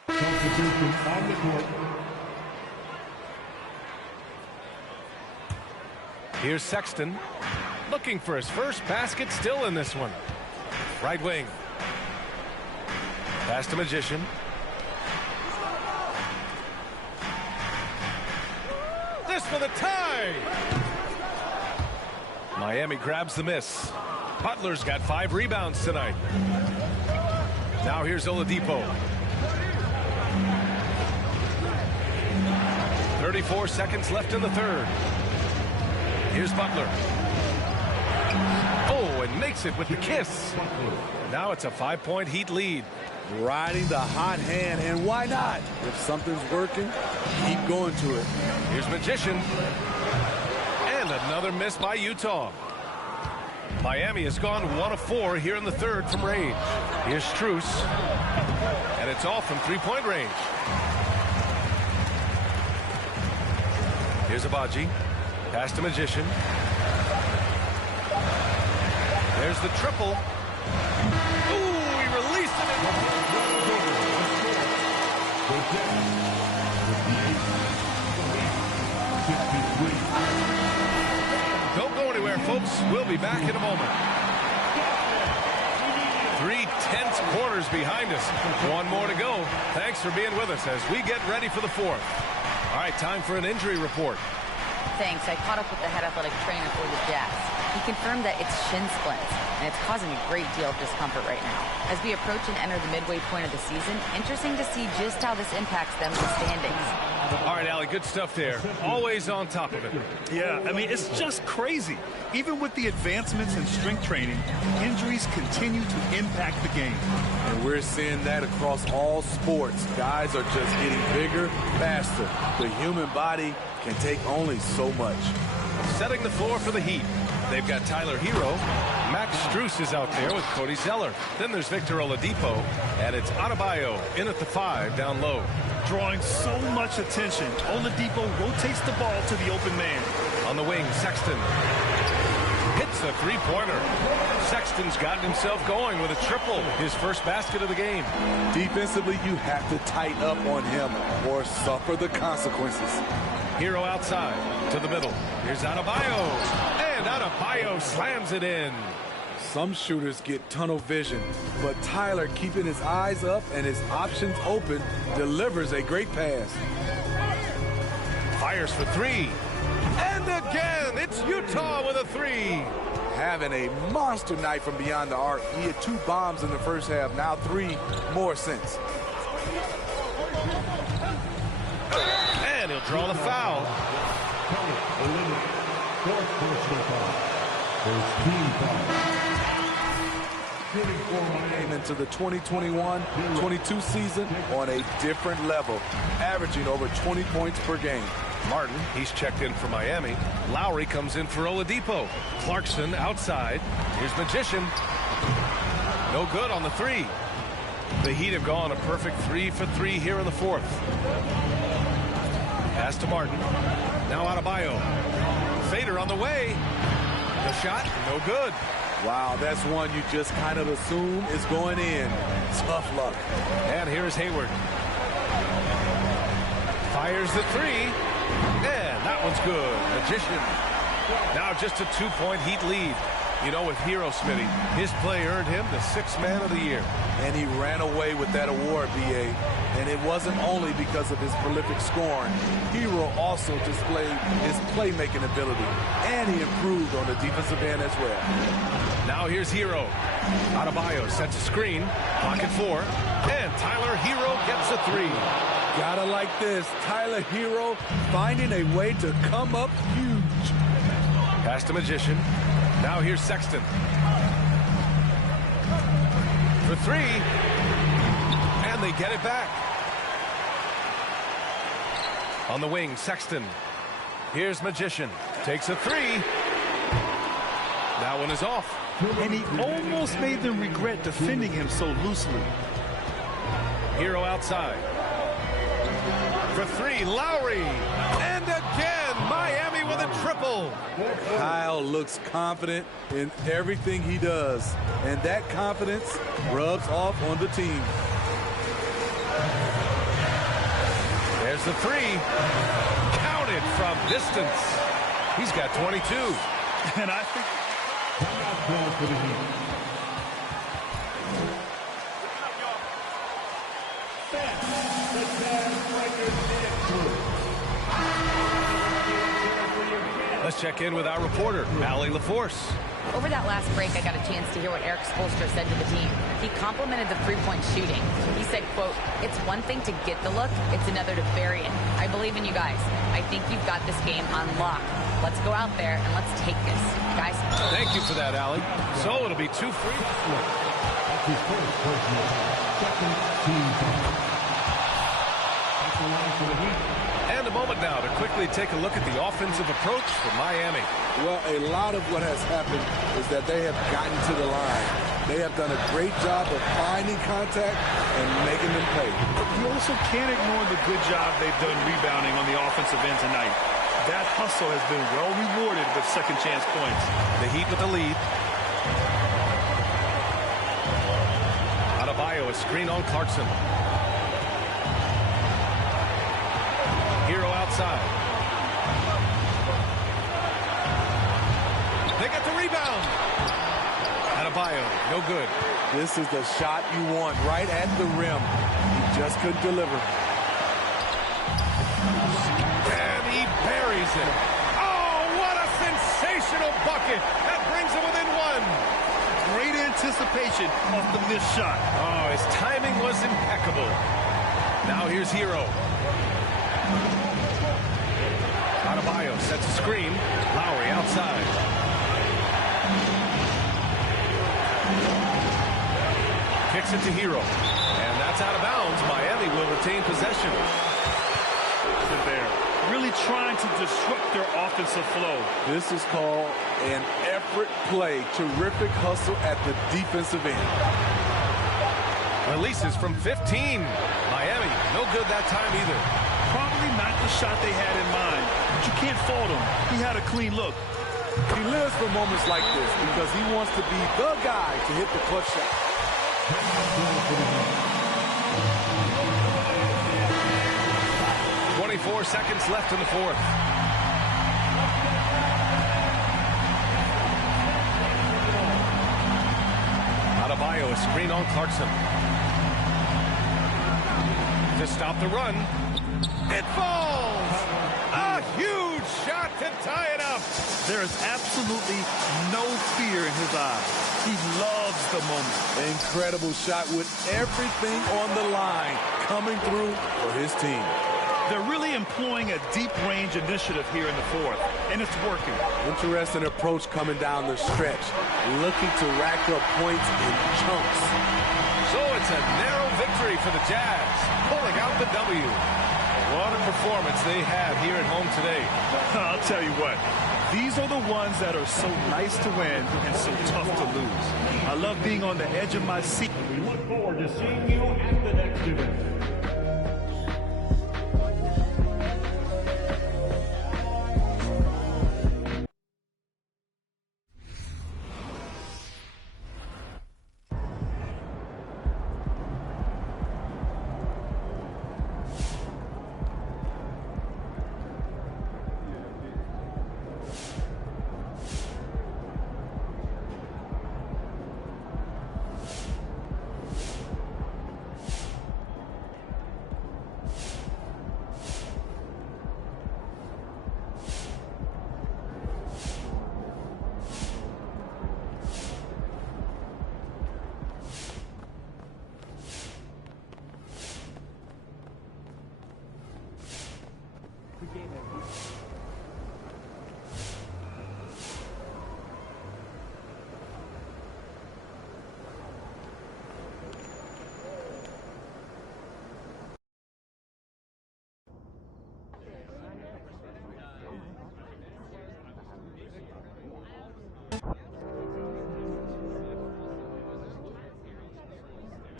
Substitution on the court. Here's Sexton looking for his first basket, still in this one. Right wing. Pass to Magician. This for the tie. Miami grabs the miss. Butler's got 5 rebounds tonight. Now here's Oladipo. 34 seconds left in the third. Here's Butler. Oh, and makes it with the kiss. Now it's a 5-point Heat lead. Riding the hot hand, and why not? If something's working, keep going to it. Here's Magician. And another miss by Utah. Miami has gone 1 of 4 here in the third from range. Here's Strus. And it's off from 3-point range. Here's Abaji. Pass to Magician. There's the triple. Ooh, he released it. Don't go anywhere, folks. We'll be back in a moment. 3 tense quarters behind us. 1 more to go. Thanks for being with us as we get ready for the 4th. All right, time for an injury report. Thanks. I caught up with the head athletic trainer for the Jazz. He confirmed that it's shin splints, and it's causing a great deal of discomfort right now. As we approach and enter the midway point of the season, interesting to see just how this impacts them in the standings. All right, Allie, good stuff there. Always on top of it. Yeah, I mean, it's just crazy. Even with the advancements in strength training, injuries continue to impact the game. And we're seeing that across all sports. Guys are just getting bigger, faster. The human body can take only so much. Setting the floor for the Heat. They've got Tyler Hero. Max Strus is out there with Cody Zeller. Then there's Victor Oladipo. And it's Adebayo in at the 5 down low. Drawing so much attention, Oladipo rotates the ball to the open man. On the wing, Sexton hits a 3-pointer. Sexton's gotten himself going with a triple, his first basket of the game. Defensively, you have to tighten up on him or suffer the consequences. Hero outside to the middle. Here's Adebayo. And Adebayo slams it in. Some shooters get tunnel vision, but Tyler, keeping his eyes up and his options open, delivers a great pass. Fires for 3. And again, it's Utah with a 3. Having a monster night from beyond the arc. He had 2 bombs in the first half, now 3 more since. And he'll draw the foul. Came into the 2021-22 season on a different level, averaging over 20 points per game. Martin, he's checked in for Miami. Lowry comes in for Oladipo. Clarkson outside. Here's Magician. No good on the 3. The Heat have gone a perfect 3 for 3 here in the 4th. Pass to Martin. Now Adebayo. Fader on the way. The shot, no good. Wow, that's one you just kind of assume is going in. Tough luck. And here's Hayward. Fires the 3. And that one's good. Magician. Now just a 2-point Heat lead. You know, with Hero Smitty, his play earned him the 6th man of the year. And he ran away with that award, B.A. And it wasn't only because of his prolific scoring. Hero also displayed his playmaking ability. And he improved on the defensive end as well. Now here's Hero. Adebayo sets a screen. Pocket 4. And Tyler Hero gets a 3. Gotta like this. Tyler Hero finding a way to come up huge. Pass to Magician. Now here's Sexton. For 3. And they get it back. On the wing, Sexton. Here's Magician. Takes a 3. That one is off. And he almost made them regret defending him so loosely. Hero outside. For 3, Lowry. And again, Miami with a triple. Kyle looks confident in everything he does. And that confidence rubs off on the team. There's the 3. Counted from distance. He's got 22. And I think... Let's check in with our reporter, Allie LaForce. Over that last break, I got a chance to hear what Eric Spoelstra said to the team. He complimented the three-point shooting. He said, quote, "It's one thing to get the look, it's another to bury it. I believe in you guys. I think you've got this game on lock. Let's go out there and let's take this, guys." Thank you for that, Allie. So it'll be 2 free. And a moment now to quickly take a look at the offensive approach for Miami. Well, a lot of what has happened is that they have gotten to the line. They have done a great job of finding contact and making them pay. You also can't ignore the good job they've done rebounding on the offensive end tonight. That hustle has been well rewarded with second chance points. The Heat with the lead. Adebayo, a screen on Clarkson. Hero outside. They get the rebound. Adebayo, no good. This is the shot you want right at the rim. He just couldn't deliver. And he buries it. Oh, what a sensational bucket. That brings him within one. Great anticipation off the missed shot. Oh, his timing was impeccable. Now here's Hero. Adebayo sets a screen. Lowry outside. Kicks it to Hero. And that's out of bounds. Miami will retain possession. There, really trying to disrupt their offensive flow. This is called an effort play. Terrific hustle at the defensive end. Releases from 15. Miami, no good that time either. Probably not the shot they had in mind, but you can't fault him. He had a clean look. He lives for moments like this because he wants to be the guy to hit the clutch shot. 24 seconds left in the fourth. Adebayo, a screen on Clarkson. To stop the run. It falls! A huge shot to tie it up. There is absolutely no fear in his eyes. He loves the moment. Incredible shot with everything on the line coming through for his team. They're really employing a deep range initiative here in the fourth, and it's working. Interesting approach coming down the stretch, looking to rack up points in chunks. So it's a narrow victory for the Jazz, pulling out the W. What a performance they have here at home today. I'll tell you what, these are the ones that are so nice to win and so tough to lose. I love being on the edge of my seat. We look forward to seeing you at the next event.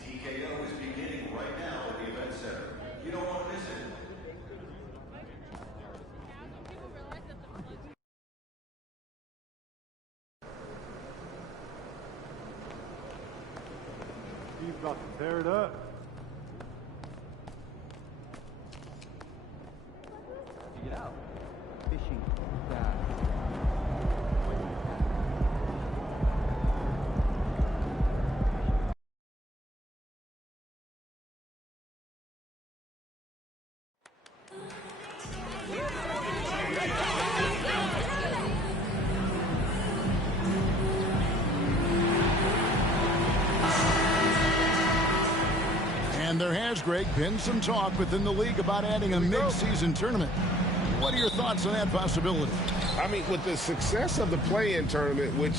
TKO is beginning right now at the event center. You don't want to miss it. He's about to tear it up. Get out. Fishing. And there has, Greg, been some talk within the league about adding a mid-season tournament. What are your thoughts on that possibility? I mean, with the success of the play-in tournament, which,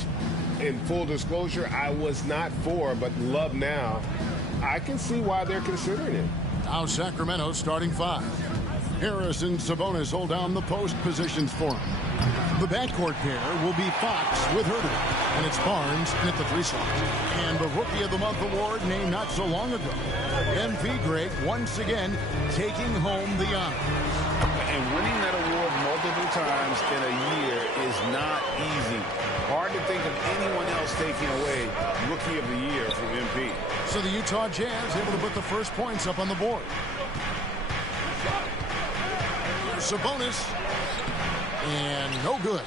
in full disclosure, I was not for, but love now, I can see why they're considering it. Now Sacramento starting 5. Harris and Sabonis hold down the post positions for him. The backcourt pair will be Fox with Herter, and it's Barnes in at the 3 slot. And the Rookie of the Month award named not so long ago. MP Greg once again taking home the honor. And winning that award multiple times in a year is not easy. Hard to think of anyone else taking away Rookie of the Year from MP. So the Utah Jazz able to put the first points up on the board. Sabonis. And no good.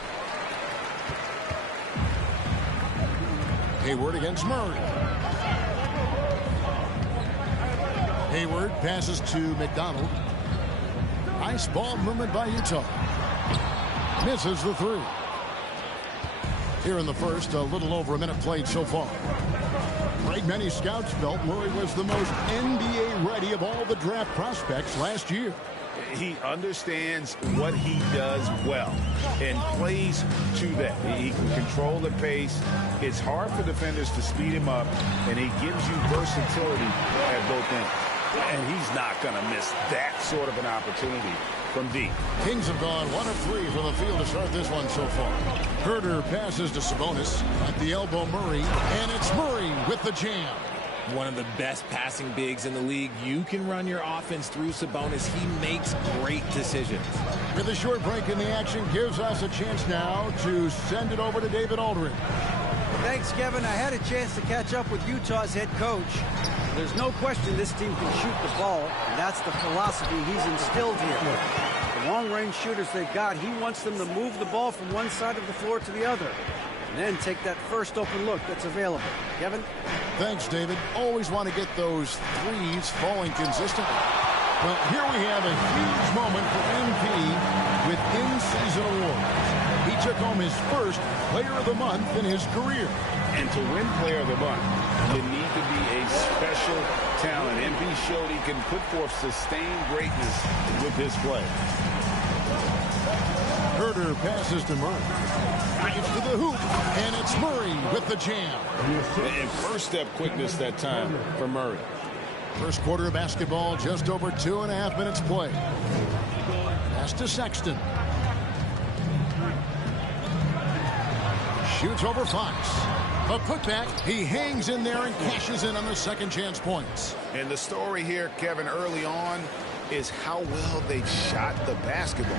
Hayward against Murray. Hayward passes to McDonald. Nice ball movement by Utah. Misses the 3. Here in the first, a little over a minute played so far. Greg, many scouts felt Murray was the most NBA ready of all the draft prospects last year. He understands what he does well and plays to that. He can control the pace. It's hard for defenders to speed him up, and he gives you versatility at both ends. And he's not going to miss that sort of an opportunity from deep. Kings have gone 1 of 3 from the field to start this one so far. Herter passes to Sabonis. At the elbow, Murray. And it's Murray with the jam. One of the best passing bigs in the league. You can run your offense through Sabonis. He makes great decisions. With a short break in the action, gives us a chance now to send it over to David Aldridge. Thanks, Kevin. I had a chance to catch up with Utah's head coach. There's no question this team can shoot the ball, and that's the philosophy he's instilled here. The long-range shooters they've got, he wants them to move the ball from one side of the floor to the other, and then take that first open look that's available. Kevin? Thanks, David. Always want to get those threes falling consistently. Well, here we have a huge moment for MP with in-season awards. He took home his first Player of the Month in his career. And to win Player of the Month, you need to be a special talent. MP showed he can put forth sustained greatness with his play. Herter passes to Murray. Drives to the hoop, and it's Murray with the jam. And first step quickness that time for Murray. First quarter of basketball, just over 2.5 minutes played. Pass to Sexton. Shoots over Fox. A putback. He hangs in there and cashes in on the second chance points. And the story here, Kevin, early on is how well they shot the basketball.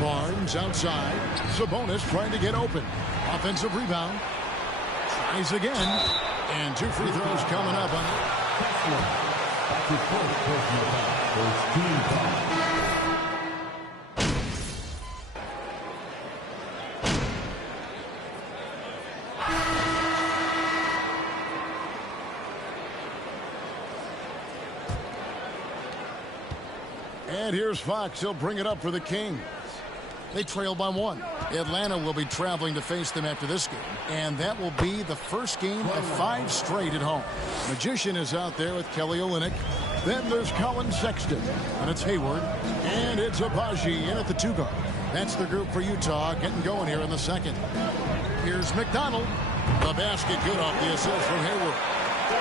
Barnes outside. Sabonis trying to get open. Offensive rebound. Tries again. And 2 free throws coming up on And here's Fox. He'll bring it up for the Kings. They trail by 1. Atlanta will be traveling to face them after this game. And that will be the first game of 5 straight at home. Magician is out there with Kelly Olynyk. Then there's Colin Sexton. And it's Hayward. And it's Abaji in at the 2 guard. That's the group for Utah getting going here in the second. Here's McDonald. The basket good off the assist from Hayward.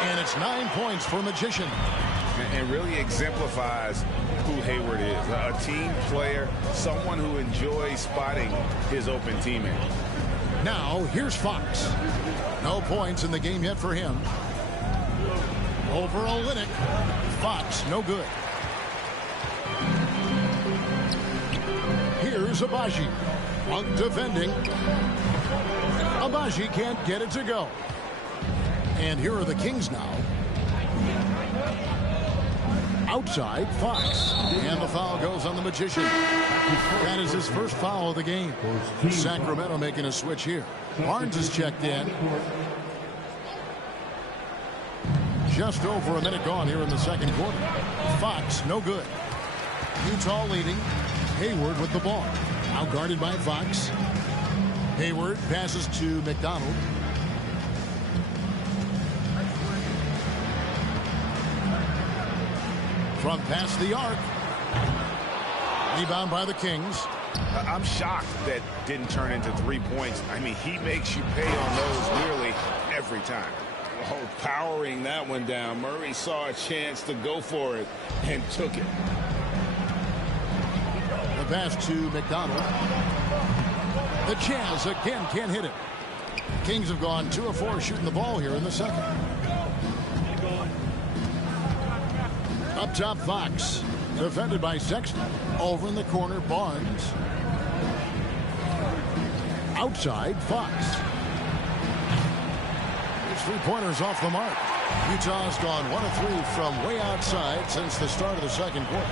And it's 9 points for Magician. And really exemplifies who Hayward is. A team player, someone who enjoys spotting his open teammate. Now, here's Fox. No points in the game yet for him. Over Olynyk. Fox, no good. Here's Abaji. Monk defending. Abaji can't get it to go. And here are the Kings now. Outside, Fox. And the foul goes on the Magician. That is his first foul of the game. Sacramento making a switch here. Barnes is checked in. just over a minute gone here in the second quarter. Fox, no good. Utah leading. Hayward with the ball. Now guarded by Fox. Hayward passes to McDonald. From past the arc. Rebound by the Kings. I'm shocked that didn't turn into 3 points. I mean, he makes you pay on those nearly every time. Oh, powering that one down. Murray saw a chance to go for it and took it. The pass to McDonald. The Jazz again can't hit it. Kings have gone 2 of 4 shooting the ball here in the second. Up top, Fox. Defended by Sexton. Over in the corner, Barnes. Outside, Fox. His three-pointers off the mark. Utah's gone 1 of 3 from way outside since the start of the second quarter.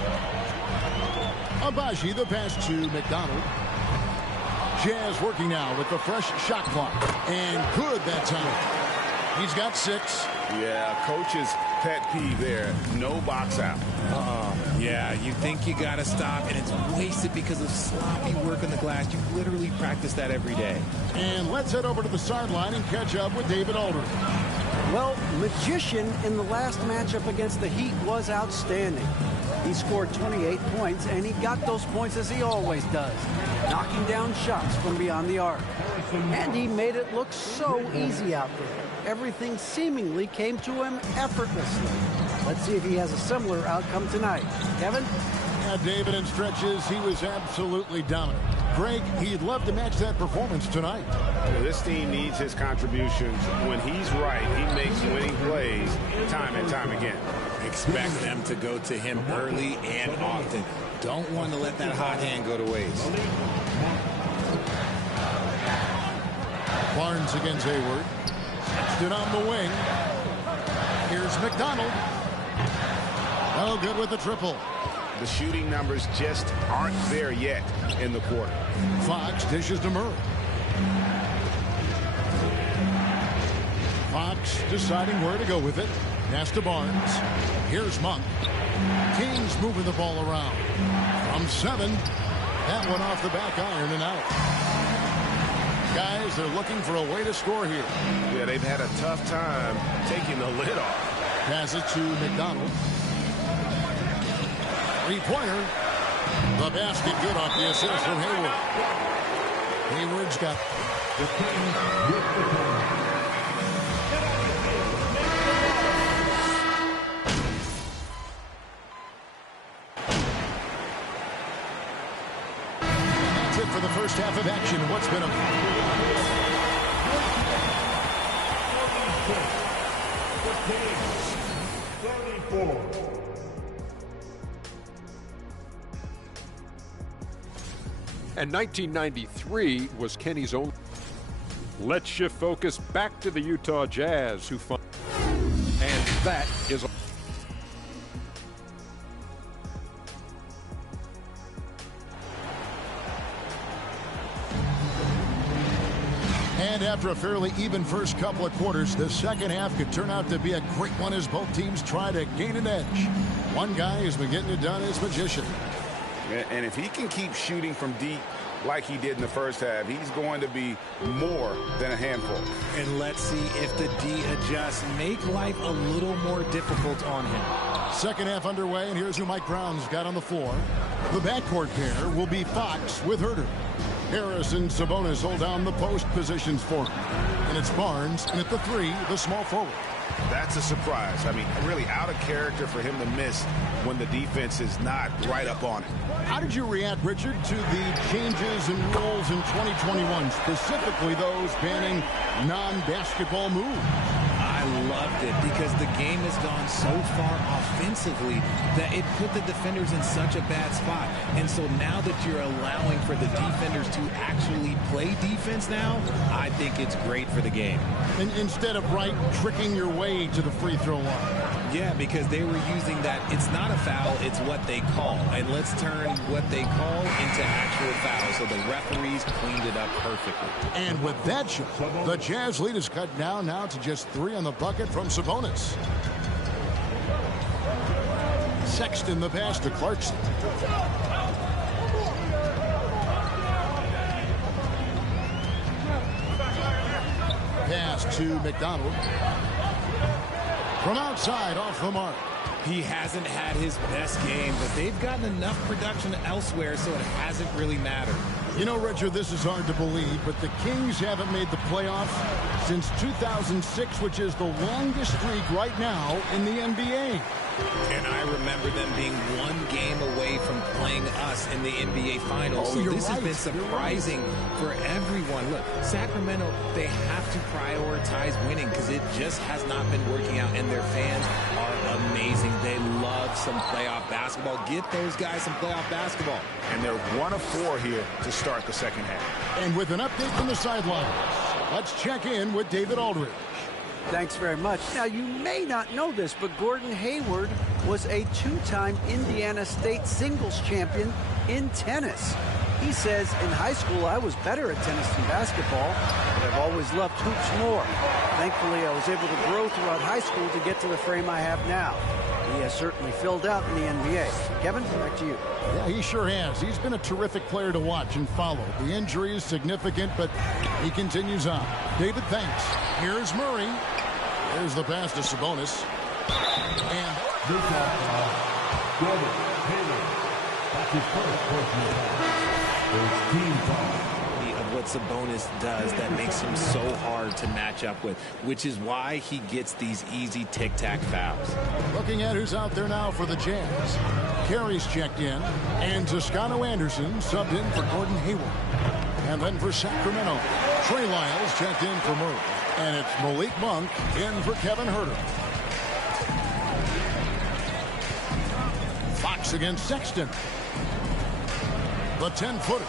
Abaji, the pass to McDonald. Jazz working now with the fresh shot clock. And good that time. He's got 6. Yeah, coach's pet peeve there. No box out. Yeah, you think you got to stop, and it's wasted because of sloppy work on the glass. You literally practice that every day. And let's head over to the sideline and catch up with David Aldridge. Well, Magician in the last matchup against the Heat was outstanding. He scored 28 points, and he got those points as he always does, knocking down shots from beyond the arc. And he made it look so easy out there. Everything seemingly came to him effortlessly. Let's see if he has a similar outcome tonight. Kevin? Yeah, David, in stretches, he was absolutely dominant. Greg, he'd love to match that performance tonight. This team needs his contributions. When he's right, he makes winning plays time and time again. Expect them to go to him early and often. Don't want to let that hot hand go to waste. Barnes against Hayward. Stood on the wing. Here's McDonald. Oh, good with the triple. The shooting numbers just aren't there yet in the quarter. Fox dishes to Murray. Fox deciding where to go with it. Pass to Barnes. Here's Monk. Kings moving the ball around. From 7. That one off the back iron and out. Guys, they're looking for a way to score here. Yeah, they've had a tough time taking the lid off. Pass it to McDonald. Three-pointer. The basket good off the assist from Hayward. Hayward's got... That's it for the first half of action. What's been a... 34. And 1993 was Kenny's own. Let's shift focus back to the Utah Jazz, who fun. And that is. And after a fairly even first couple of quarters, the second half could turn out to be a great one as both teams try to gain an edge. One guy who's been getting it done is Magician. And if he can keep shooting from deep like he did in the first half, he's going to be more than a handful. And let's see if the D adjusts, make life a little more difficult on him. Second half underway, and here's who Mike Brown's got on the floor. The backcourt pair will be Fox with Herter. Harris and Sabonis hold down the post positions for him. And it's Barnes, and at the 3, the small forward. That's a surprise. I mean, really out of character for him to miss when the defense is not right up on it. How did you react, Richard, to the changes in rules in 2021, specifically those banning non-basketball moves? I loved it because the game has gone so far offensively that it put the defenders in such a bad spot. And so now that you're allowing for the defenders to actually play defense now, I think it's great for the game. And instead of tricking your way to the free throw line. Yeah, because they were using that it's not a foul, it's what they call. And let's turn what they call into actual foul. So the referees cleaned it up perfectly. And with that shot, the Jazz lead is cut down now to just 3 on the bucket from Sabonis. Sexton the pass to Clarkson. Pass to McDonald. From outside, off the mark. He hasn't had his best game, but they've gotten enough production elsewhere, so it hasn't really mattered. You know, Richard, this is hard to believe, but the Kings haven't made the playoffs since 2006, which is the longest streak right now in the NBA. And I remember them being one game away from playing us in the NBA Finals. So this has been surprising for everyone. Look, Sacramento, they have to prioritize winning because it just has not been working out, and their fans are amazing. They love some playoff basketball. Get those guys some playoff basketball. And they're 1 of 4 here to start the second half. And with an update from the sidelines, let's check in with David Aldridge. Thanks very much. Now, you may not know this, but Gordon Hayward was a 2-time Indiana State singles champion in tennis. He says, in high school, I was better at tennis than basketball, but I've always loved hoops more. Thankfully, I was able to grow throughout high school to get to the frame I have now. He has certainly filled out in the NBA. Kevin, back to you. Yeah, he sure has. He's been a terrific player to watch and follow. The injury is significant, but he continues on. David, thanks. Here's Murray. There's the pass to Sabonis. And Gordon Hayward. That's his first personal foul. Team foul. Of what Sabonis does that makes him so hard to match up with, which is why he gets these easy tic-tac fouls. Looking at who's out there now for the Jazz. Carey's checked in, and Toscano Anderson subbed in for Gordon Hayward. And then for Sacramento, Trey Lyles checked in for Murray. And it's Malik Monk in for Kevin Huerter. Fox against Sexton. The 10-footer.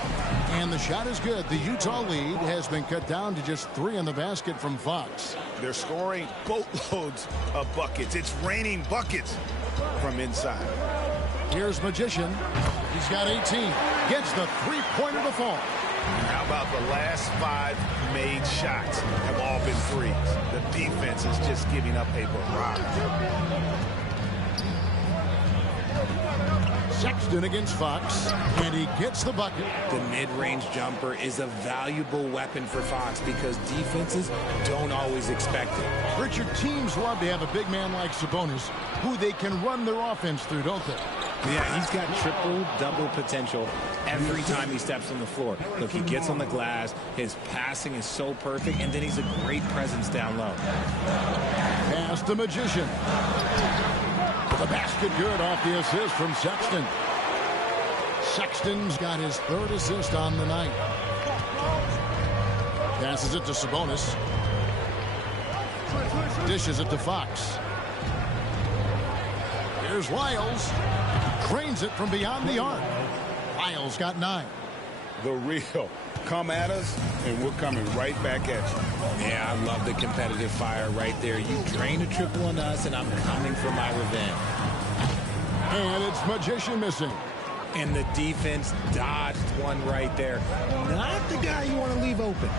And the shot is good. The Utah lead has been cut down to just 3 in the basket from Fox. They're scoring boatloads of buckets. It's raining buckets from inside. Here's Magician. He's got 18. Gets the three-pointer to fall. And how about the last 5 made shots have all been threes? The defense is just giving up a barrage. Sexton against Fox, and he gets the bucket. The mid-range jumper is a valuable weapon for Fox because defenses don't always expect it. Richard, teams love to have a big man like Sabonis who they can run their offense through, don't they? Yeah, he's got triple-double potential every time he steps on the floor. Look, he gets on the glass, his passing is so perfect, and then he's a great presence down low. Pass the Magician. The basket good off the assist from Sexton. Sexton's got his 3rd assist on the night. Passes it to Sabonis. Dishes it to Fox. Here's Lyles. Cranes it from beyond the arc. Lyles got 9. The real. Come at us, and we're coming right back at you. Yeah, I love the competitive fire right there. You drain a triple on us, and I'm coming for my revenge. And it's Magician missing. And the defense dodged one right there. Not the guy you want to leave open.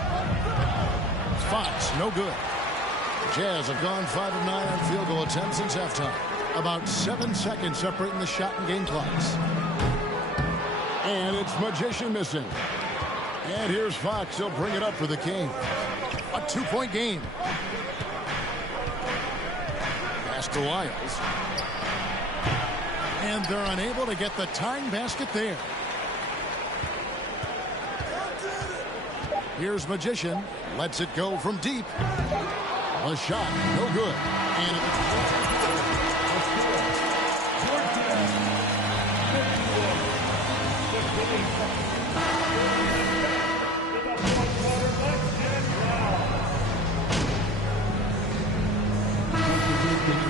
Fox, no good. Jazz have gone 5 of 9 on field goal attempts since halftime. About 7 seconds separating the shot and game clocks. And it's Magician missing. And here's Fox. He'll bring it up for the King. A 2-point game. Pass to Lyles. And they're unable to get the tying basket there. Here's Magician. Lets it go from deep. A shot. No good. And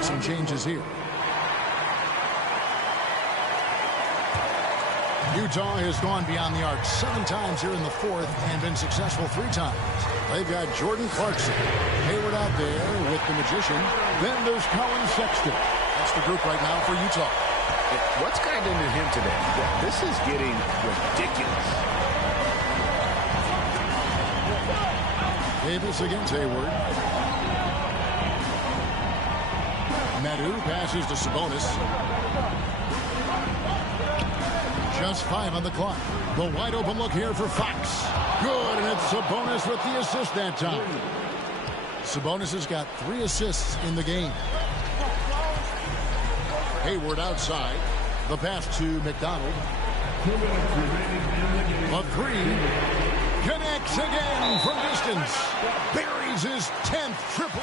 some changes here. Utah has gone beyond the arc 7 times here in the 4th and been successful 3 times. They've got Jordan Clarkson. Hayward out there with the Magician. Then there's Colin Sexton. That's the group right now for Utah. What's gotten into him today? This is getting ridiculous. Davis against Hayward. Medu passes to Sabonis. Just 5 on the clock. The wide open look here for Fox. Good, and it's Sabonis with the assist that time. Sabonis has got 3 assists in the game. Hayward outside. The pass to McDonald. A 3. Connects again from distance. Buries his 10th triple.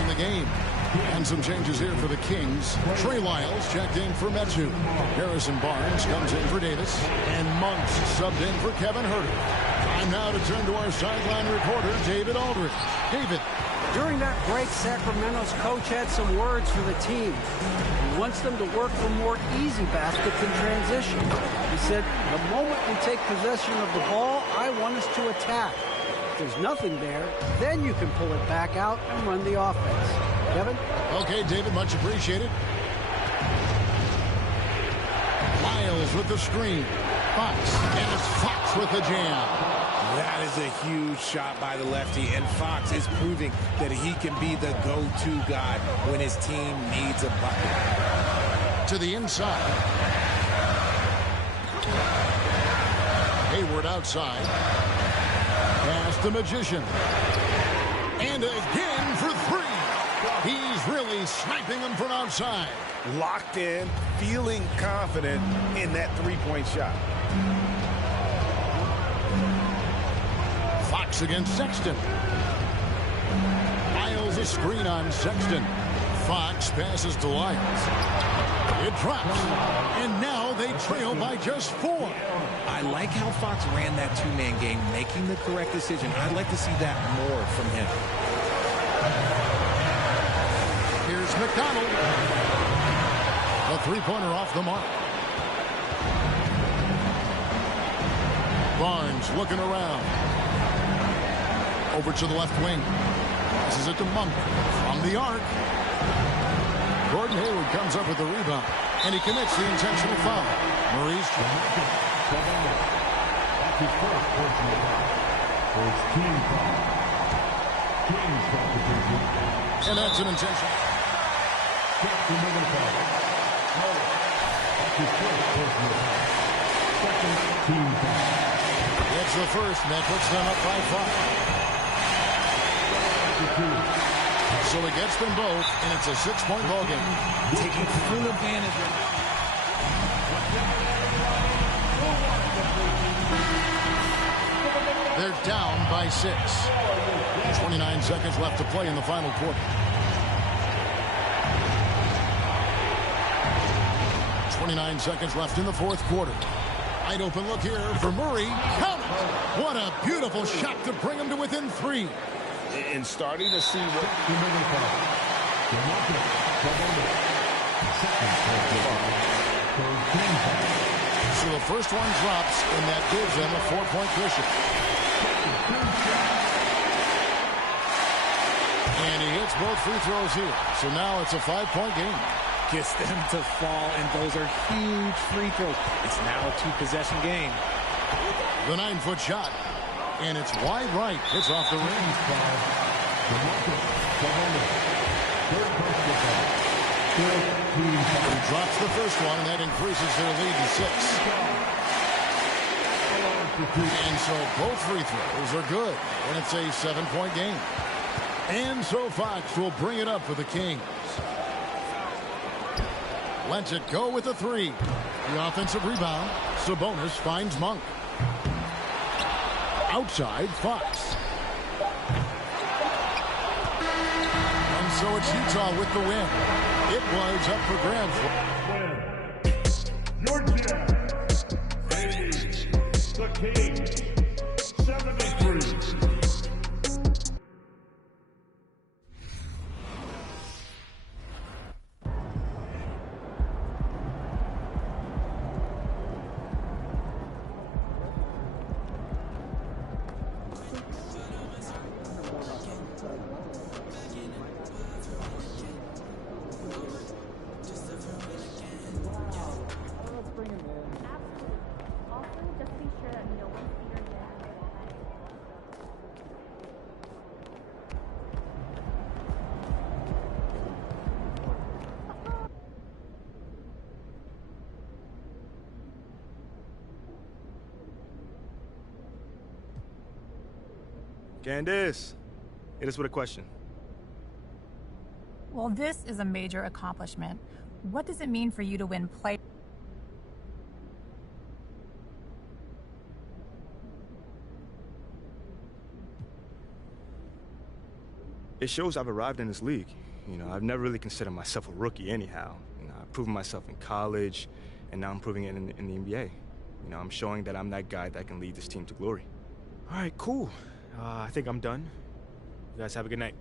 In the game. And some changes here for the Kings. Trey Lyles checked in for Metu. Harrison Barnes comes in for Davis. And Monks subbed in for Kevin Huerter. Time now to turn to our sideline reporter, David Aldridge. David. During that break, Sacramento's coach had some words for the team. He wants them to work for more easy baskets in transition. He said, the moment we take possession of the ball, I want us to attack. If there's nothing there, then you can pull it back out and run the offense. Kevin? Okay, David, much appreciated. Lyles with the screen. Fox, and it's Fox with the jam. That is a huge shot by the lefty, and Fox is proving that he can be the go-to guy when his team needs a bucket. To the inside. Hayward outside. Pass the Magician. And again for 3. He's really sniping them from outside. Locked in, feeling confident in that three-point shot. Fox against Sexton. Lyles a screen on Sexton. Fox passes to Lyles. It drops. And now they trail by just 4. I like how Fox ran that two-man game, making the correct decision. I'd like to see that more from him. Here's McDonald. The three-pointer off the mark. Barnes looking around. Over to the left wing. This is it to Monk. From the arc. Gordon Hayward comes up with the rebound. And he commits the intentional foul. Murray's trying. That's his first personal foul. First team foul. Kings competition. And that's an intentional. That's another foul. That's his first personal foul. Second team foul. It's the first, and that puts them up by 5. So he gets them both, and it's a 6-point ball game. Taking full advantage of it. They're down by 6. 29 seconds left to play in the final quarter. 29 seconds left in the fourth quarter. Wide open look here for Murray. Count it! What a beautiful shot to bring him to within 3. And starting to see what... So the first one drops, and that gives them a 4-point cushion. And he hits both free throws here. So now it's a 5-point game. Gets them to fall, and those are huge free throws. It's now a 2-possession game. The 9-foot shot. And it's wide right. It's off the rim. He drops the first one, and that increases their lead to 6. And so both free throws are good. And it's a 7-point game. And so Fox will bring it up for the Kings. Lets it go with a 3. The offensive rebound. Sabonis finds Monk. Outside, Fox. And so it's Utah with the win. It was up for grabs. Your Jazz, the Kings, 73. Also, just be sure that no one see your Candace, hit us with a question. Well, this is a major accomplishment. What does it mean for you to win play? It shows I've arrived in this league. You know, I've never really considered myself a rookie anyhow. You know, I've proven myself in college, and now I'm proving it in the NBA. You know, I'm showing that I'm that guy that can lead this team to glory. All right, cool. I think I'm done. You guys have a good night.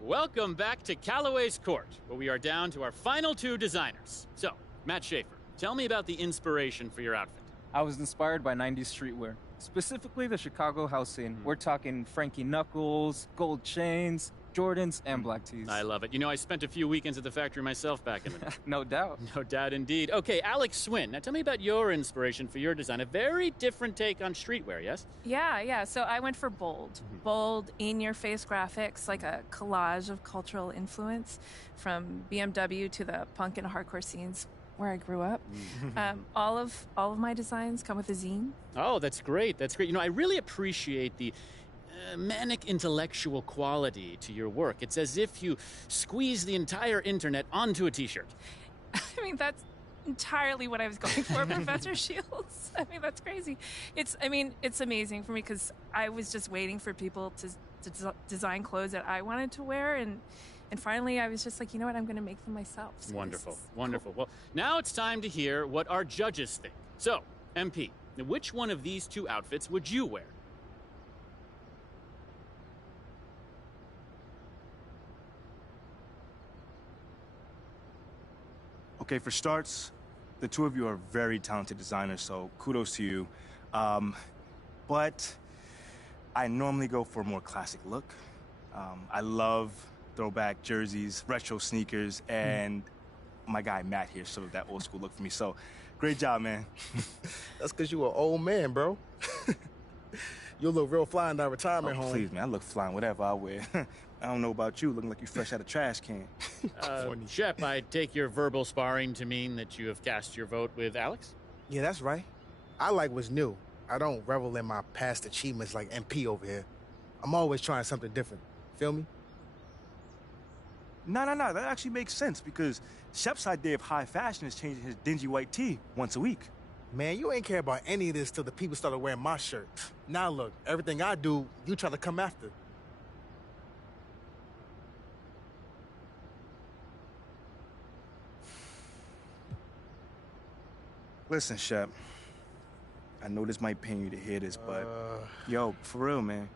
Welcome back to Callaway's Court, where we are down to our final two designers. So, Matt Schaefer, tell me about the inspiration for your outfit. I was inspired by 90s streetwear, specifically the Chicago house scene. We're talking Frankie Knuckles, gold chains, Jordans, and black tees. I love it. You know, I spent a few weekends at the factory myself back in the day. No doubt. No doubt indeed. Okay, Alex Swin, now tell me about your inspiration for your design. A very different take on streetwear, yes? Yeah. So I went for bold. Bold, in-your-face graphics, like a collage of cultural influence from BMW to the punk and hardcore scenes where I grew up. All of my designs come with a zine. Oh, that's great. That's great. You know, I really appreciate the manic intellectual quality to your work. It's as if you squeeze the entire internet onto a t-shirt. I mean, that's entirely what I was going for, Professor Shields. I mean, that's crazy. It's amazing for me because I was just waiting for people to design clothes that I wanted to wear, and finally I was just like, you know what, I'm going to make them myself. So Wonderful. Cool. Well, now it's time to hear what our judges think. So, MP, which one of these two outfits would you wear? Okay, for starts, the two of you are very talented designers, so kudos to you. But I normally go for a more classic look. I love throwback jerseys, retro sneakers, and my guy Matt here showed that old school look for me, so great job, man. That's because you an old man, bro. You'll look real fly in that retirement home. Please, man, I look fly in whatever I wear. I don't know about you, looking like you fresh out of trash can. Shep, I take your verbal sparring to mean that you have cast your vote with Alex? Yeah, that's right. I like what's new. I don't revel in my past achievements like MP over here. I'm always trying something different. Feel me? No, that actually makes sense because Shep's idea of high fashion is changing his dingy white tee once a week. Man, you ain't care about any of this till the people started wearing my shirt. Now look, everything I do, you try to come after. Listen, Shep, I know this might pain you to hear this, but yo, for real, man.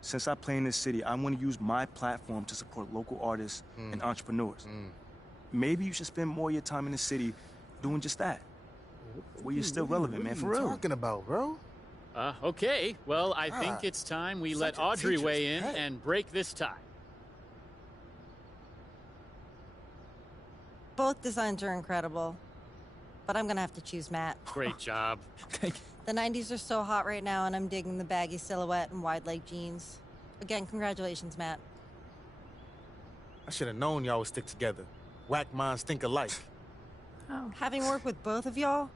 Since I play in this city, I want to use my platform to support local artists and entrepreneurs. maybe you should spend more of your time in the city doing just that. Where you're still relevant, man, for real. What are you talking about, bro? Okay. Well, I think it's time we let Audrey weigh in and break this tie. Both designs are incredible, but I'm gonna have to choose Matt. Great job. The 90s are so hot right now, and I'm digging the baggy silhouette and wide leg jeans. Again, congratulations, Matt. I should have known y'all would stick together. Whack minds think alike. Oh. Having worked with both of y'all,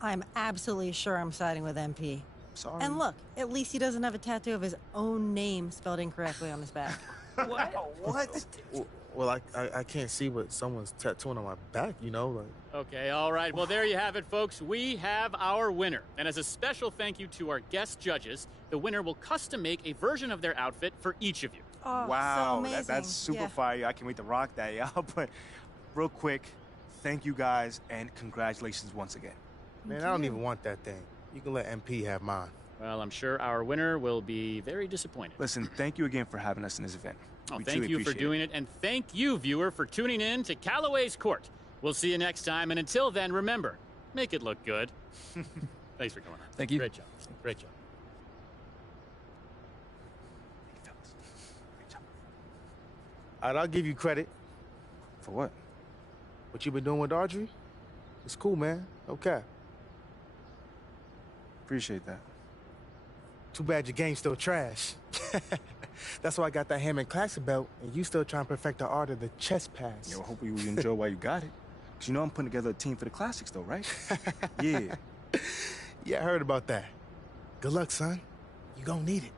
I'm absolutely sure I'm siding with MP. Sorry. And look, at least he doesn't have a tattoo of his own name spelled incorrectly on his back. What? What? Well, I can't see what someone's tattooing on my back, you know? Like... Okay, all right. Well, there you have it, folks. We have our winner. And as a special thank you to our guest judges, the winner will custom make a version of their outfit for each of you. Oh, wow, so amazing. That's super Yeah. fire. I can't wait to rock that, y'all. But real quick, thank you guys, and congratulations once again. Man, I don't even want that thing. You can let MP have mine. Well, I'm sure our winner will be very disappointed. Listen, thank you again for having us in this event. Oh, We thank truly you for appreciate doing it, and thank you, viewer, for tuning in to Callaway's Court. We'll see you next time, and until then, remember, make it look good. Thanks for coming on. Thank you. Great job. Great job. All right, I'll give you credit. For what? What you been doing with Audrey? It's cool, man. Okay. Appreciate that. Too bad your game's still trash. That's why I got that Hammond Classic belt, and you still trying to perfect the art of the chest pass. Yo, hope you enjoy while you got it. Because you know I'm putting together a team for the classics, though, right? Yeah. Yeah, I heard about that. Good luck, son. You gonna need it.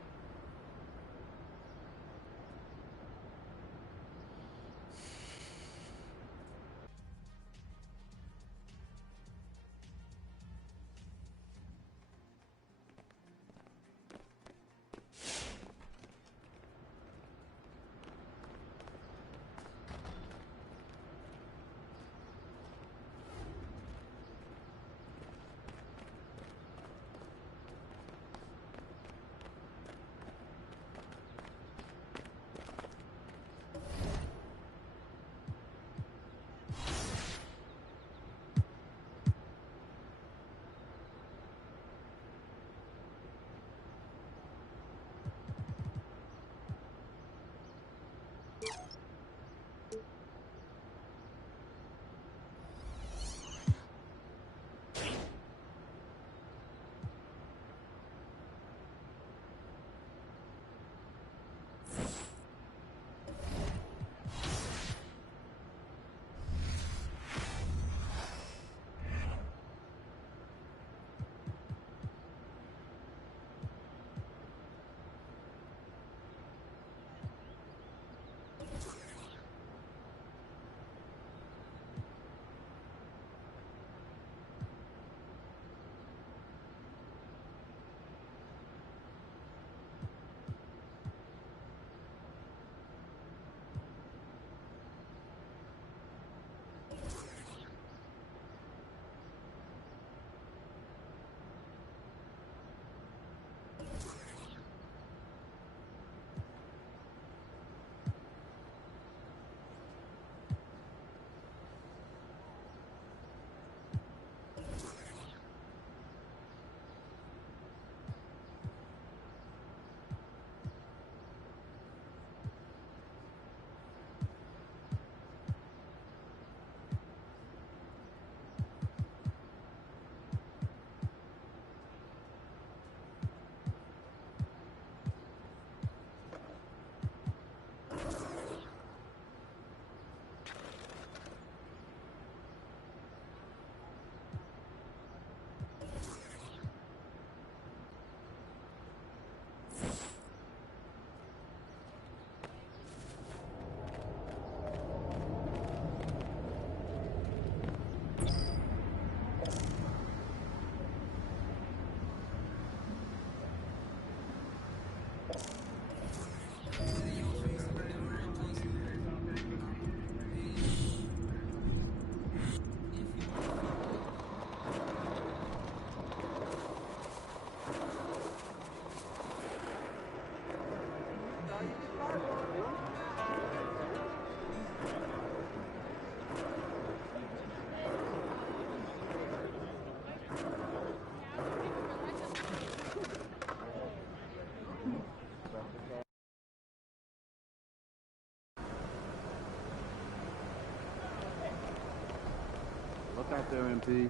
Look out there, MP.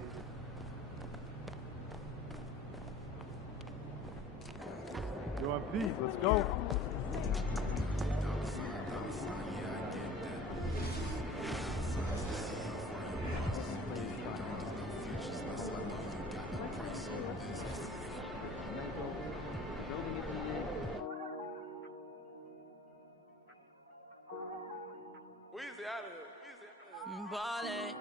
Yo, MP, let's go. Weezy out of here. Ballin'.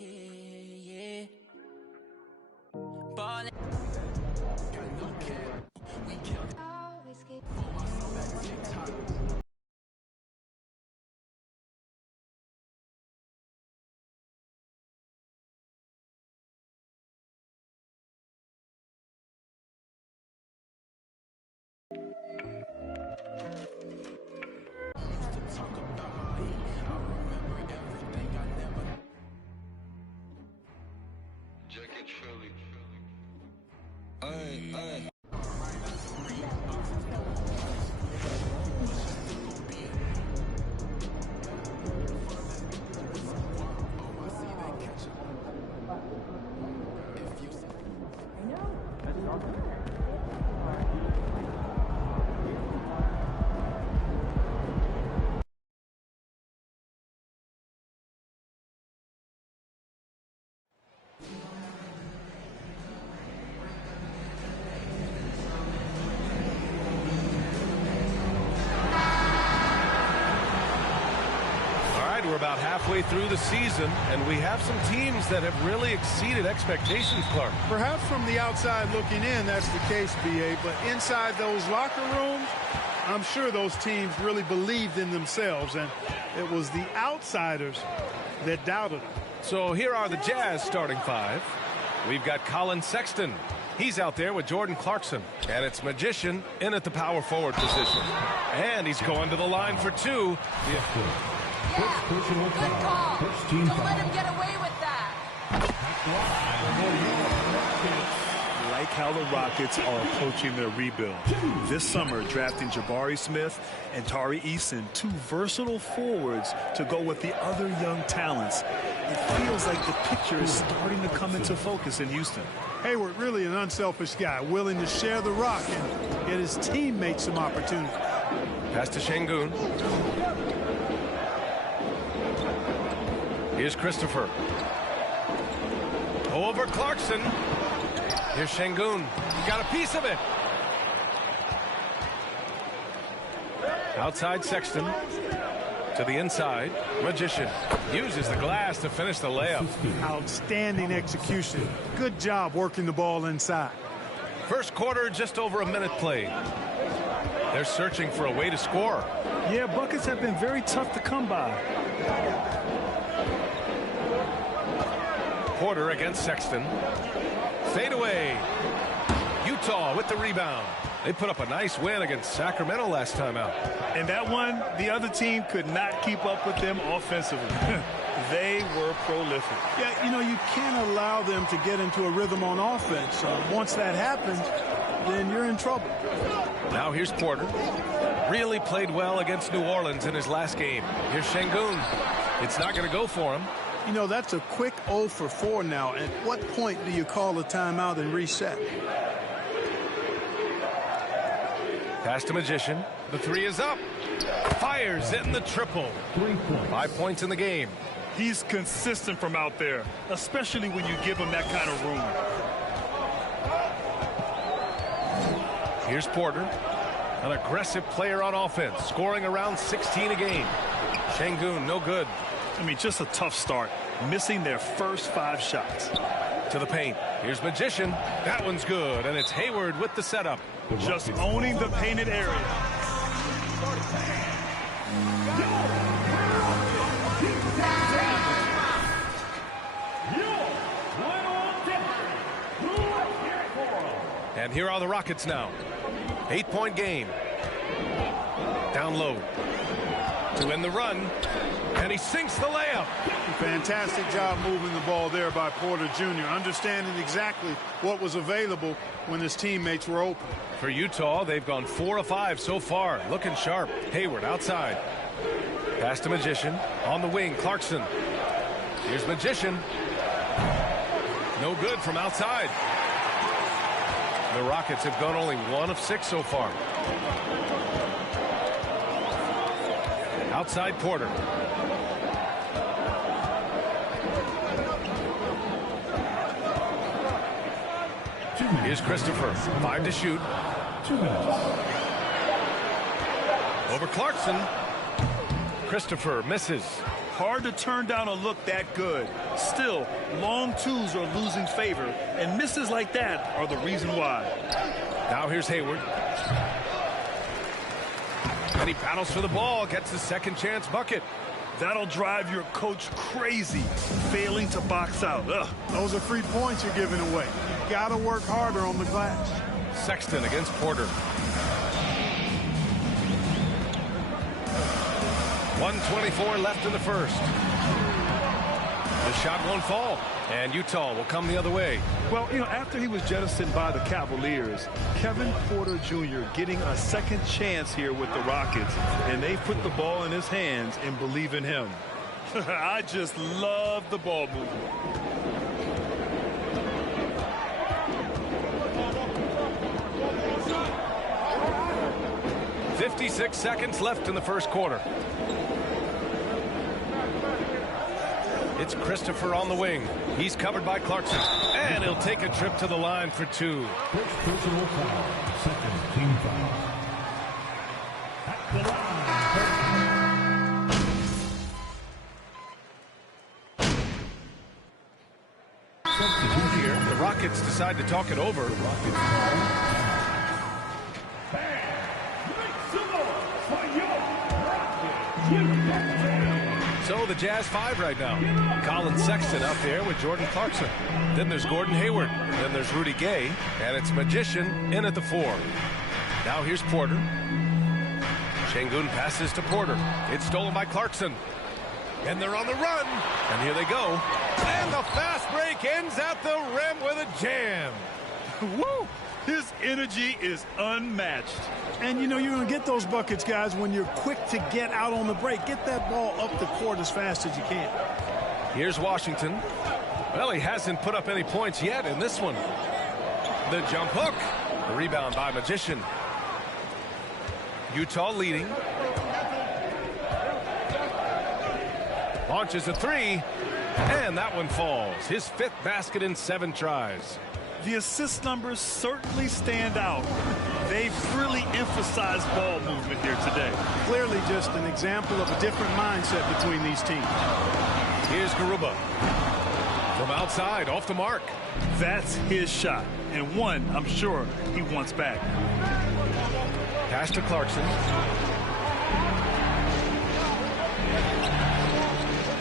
Yeah. Ballin'. We're about halfway through the season, and we have some teams that have really exceeded expectations, Clark. Perhaps from the outside looking in, that's the case, BA. But inside those locker rooms, I'm sure those teams really believed in themselves, and it was the outsiders that doubted them. So here are the Jazz starting five. We've got Colin Sexton. He's out there with Jordan Clarkson. And it's Magician in at the power forward position. And he's going to the line for two. First personal Good foul. call. First team Don't foul. let him get away with that. I like how the Rockets are approaching their rebuild. This summer, drafting Jabari Smith and Tari Eason, two versatile forwards to go with the other young talents. It feels like the picture is starting to come into focus in Houston. Hayward, really an unselfish guy, willing to share the rock and get his teammates some opportunity. Pass to Şengün. Here's Christopher. Over Clarkson. Here's Şengün. He got a piece of it. Outside Sexton. To the inside. Magician uses the glass to finish the layup. Outstanding execution. Good job working the ball inside. First quarter, just over a minute played. They're searching for a way to score. Yeah, buckets have been very tough to come by. Porter against Sexton. Fade away. Utah with the rebound. They put up a nice win against Sacramento last time out. And that one, the other team could not keep up with them offensively. They were prolific. Yeah, you know, you can't allow them to get into a rhythm on offense. Once that happens, then you're in trouble. Now here's Porter. Really played well against New Orleans in his last game. Here's Şengün. It's not going to go for him. You know, that's a quick 0 for 4 now. At what point do you call a timeout and reset? Pass to Magician. The three is up. Fires in the triple. 3 points. 5 points in the game. He's consistent from out there, especially when you give him that kind of room. Here's Porter. An aggressive player on offense, scoring around 16 a game. Şengün, no good. I mean, just a tough start, missing their first 5 shots. To the paint. Here's Magician. That one's good, and it's Hayward with the setup. Just owning the painted area. And here are the Rockets now. 8-point game. Down low. To win the run. And he sinks the layup. Fantastic job moving the ball there by Porter Jr., understanding exactly what was available when his teammates were open. For Utah, they've gone 4 of 5 so far. Looking sharp. Hayward outside. Pass to Magician. On the wing, Clarkson. Here's Magician. No good from outside. The Rockets have gone only 1 of 6 so far. Outside Porter. Here's Christopher. 5 to shoot. 2 minutes. Over Clarkson. Christopher misses. Hard to turn down a look that good. Still, long twos are losing favor, and misses like that are the reason why. Now here's Hayward. And he battles for the ball, gets his second chance bucket. That'll drive your coach crazy, failing to box out. Ugh. Those are free points you're giving away. You gotta work harder on the glass. Sexton against Porter. 1:24 left in the first. The shot won't fall, and Utah will come the other way. Well, after he was jettisoned by the Cavaliers, Kevin Porter Jr. getting a second chance here with the Rockets, and they put the ball in his hands and believe in him. I just love the ball movement. .56 seconds left in the first quarter. It's Christopher on the wing. He's covered by Clarkson. And he'll take a trip to the line for 2. First personal foul. Second team foul. At the line. Here, the Rockets decide to talk it over. So the Jazz 5 right now. Colin Sexton out there with Jordan Clarkson. Then there's Gordon Hayward. Then there's Rudy Gay. And it's Magician in at the 4. Now here's Porter. Şengün passes to Porter. It's stolen by Clarkson. And they're on the run. And here they go. And the fast break ends at the rim with a jam. Woo! His energy is unmatched. And you're going to get those buckets, guys, when you're quick to get out on the break. Get that ball up the court as fast as you can. Here's Washington. Well, he hasn't put up any points yet in this one. The jump hook. The rebound by Magician. Utah leading. Launches a 3. And that one falls. His 5th basket in 7 tries. The assist numbers certainly stand out. They've really emphasized ball movement here today. Clearly just an example of a different mindset between these teams. Here's Garuba. From outside, off the mark. That's his shot, and one I'm sure he wants back. Pass to Clarkson.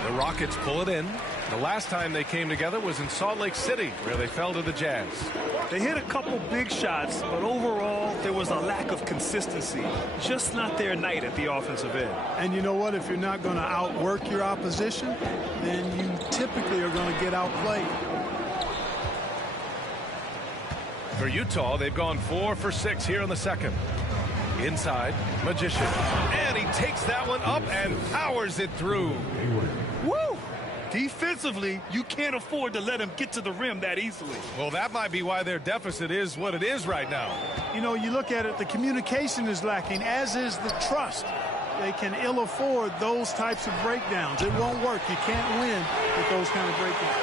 The Rockets pull it in. The last time they came together was in Salt Lake City, where they fell to the Jazz. They hit a couple big shots, but overall, there was a lack of consistency. Just not their night at the offensive end. And you know what? If you're not going to outwork your opposition, then you typically are going to get outplayed. For Utah, they've gone 4 for 6 here in the second. Inside, Magician. And he takes that one up and powers it through. Woo! Defensively, you can't afford to let him get to the rim that easily. Well, that might be why their deficit is what it is right now. You look at it, the communication is lacking, as is the trust. They can ill afford those types of breakdowns. It won't work. You can't win with those kind of breakdowns.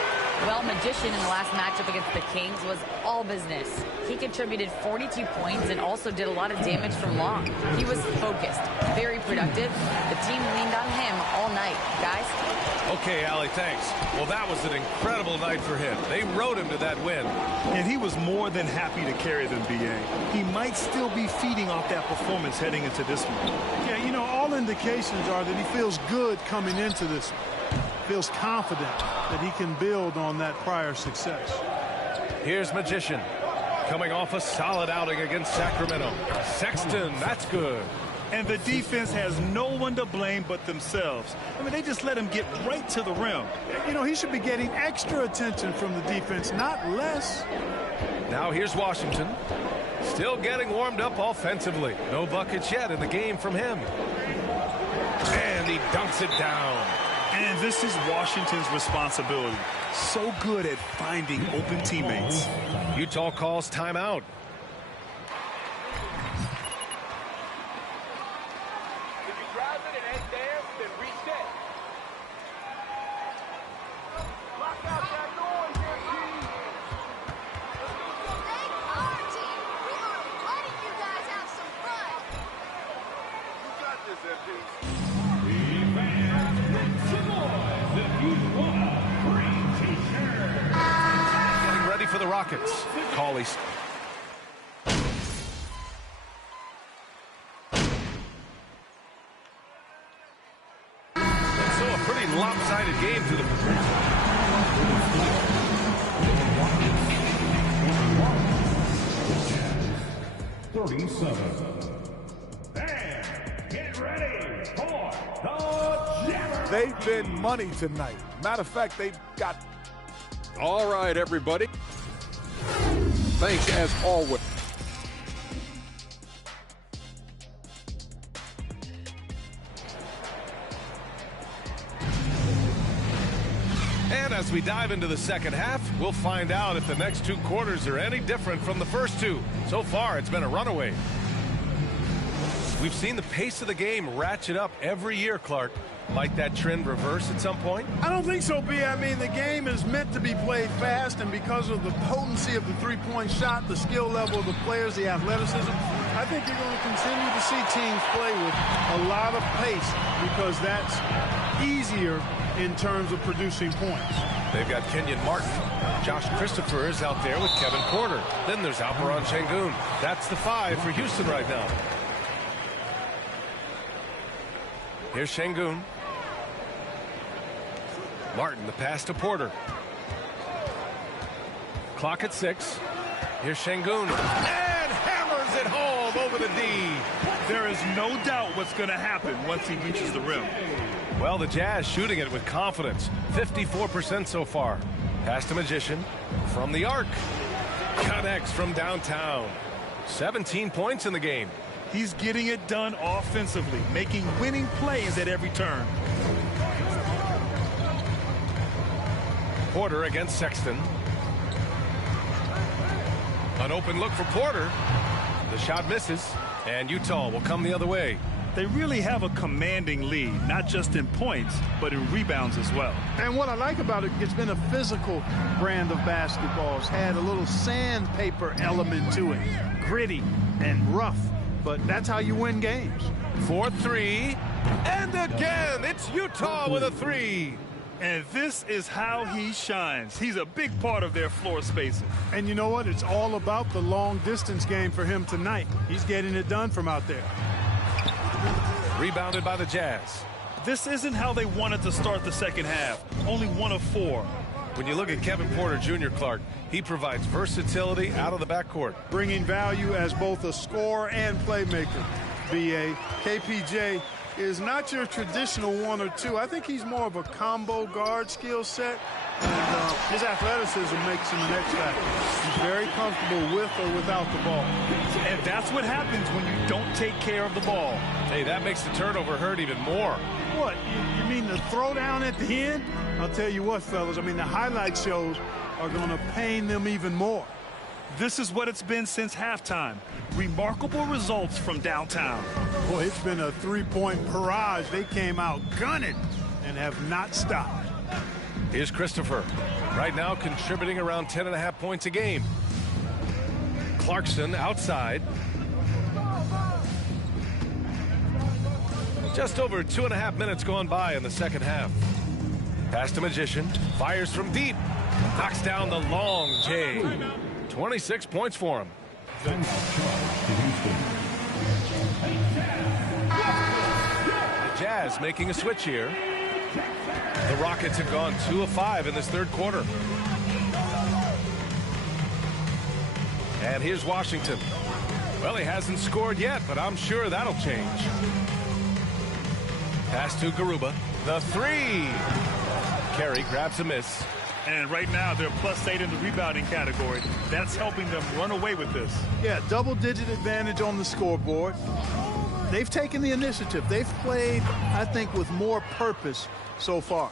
Well, Magician in the last matchup against the Kings was all business. He contributed 42 points and also did a lot of damage from long. He was focused, very productive. The team leaned on him all night. Guys? Okay, Allie, thanks. Well, that was an incredible night for him. They rode him to that win. And he was more than happy to carry them, B.A. He might still be feeding off that performance heading into this one. Yeah, all indications are that he feels good coming into this. Feels confident that he can build on that prior success. Here's Magician. Coming off a solid outing against Sacramento. Sexton, that's good. And the defense has no one to blame but themselves. I mean, they just let him get right to the rim. He should be getting extra attention from the defense, not less. Now here's Washington. Still getting warmed up offensively. No buckets yet in the game from him. And he Dunks it down. And this is Washington's responsibility. So good at finding open teammates. Utah calls timeout. Getting ready for the Rockets. Cauley. So a pretty lopsided game to the 37. And get ready for the Jammer. They've been money tonight. Matter of fact, they've got... All right, everybody. Thanks as always. And as we dive into the second half, we'll find out if the next two quarters are any different from the first two. So far, it's been a runaway. We've seen the pace of the game ratchet up every year, Clark. Might that trend reverse at some point? I don't think so, B. I mean, the game is meant to be played fast, and because of the potency of the three-point shot, the skill level of the players, the athleticism, I think you're going to continue to see teams play with a lot of pace because that's easier in terms of producing points. They've got Kenyon Martin. Josh Christopher is out there with Kevin Porter. Then there's Alperon Şengün. That's the 5 for Houston right now. Here's Şengün. Martin, the pass to Porter. Clock at 6. Here's Şengün. And hammers it home over the D. There is no doubt what's going to happen once he reaches the rim. Well, the Jazz shooting it with confidence. 54% so far. Pass to Magician from the arc. Connects from downtown. 17 points in the game. He's getting it done offensively, making winning plays at every turn. Porter against Sexton. An open look for Porter. The shot misses, and Utah will come the other way. They really have a commanding lead, not just in points, but in rebounds as well. And what I like about it, it's been a physical brand of basketball. It's had a little sandpaper element to it, gritty and rough, but that's how you win games. 4-3, and again, it's Utah with a 3. And this is how he shines. He's a big part of their floor spacing. And you know what? It's all about the long distance game for him tonight. He's getting it done from out there. Rebounded by the Jazz. This isn't how they wanted to start the second half. Only 1 of 4. When you look at Kevin Porter Jr., Clark, he provides versatility out of the backcourt. Bringing value as both a scorer and playmaker. B.A. KPJ is not your traditional 1 or 2. I think he's more of a combo guard skill set. And his athleticism makes him an X factor. He's very comfortable with or without the ball. And that's what happens when you don't take care of the ball. Hey, that makes the turnover hurt even more. What? You mean the throwdown at the end? I'll tell you what, fellas. I mean, the highlight shows are going to pain them even more. This is what it's been since halftime. Remarkable results from downtown. Boy, it's been a three-point barrage. They came out gunning and have not stopped. Here's Christopher. Right now contributing around 10.5 points a game. Clarkson outside. Just over 2.5 minutes gone by in the second half. Pass to Magician. Fires from deep. Knocks down the long J. 26 points for him. The Jazz making a switch here. The Rockets have gone 2 of 5 in this third quarter. And here's Washington. Well, he hasn't scored yet, but I'm sure that'll change. Pass to Garuba. The 3. Carey grabs a miss. And right now, they're +8 in the rebounding category. That's helping them run away with this. Yeah, double-digit advantage on the scoreboard. they've taken the initiative. They've played, I think, with more purpose so far.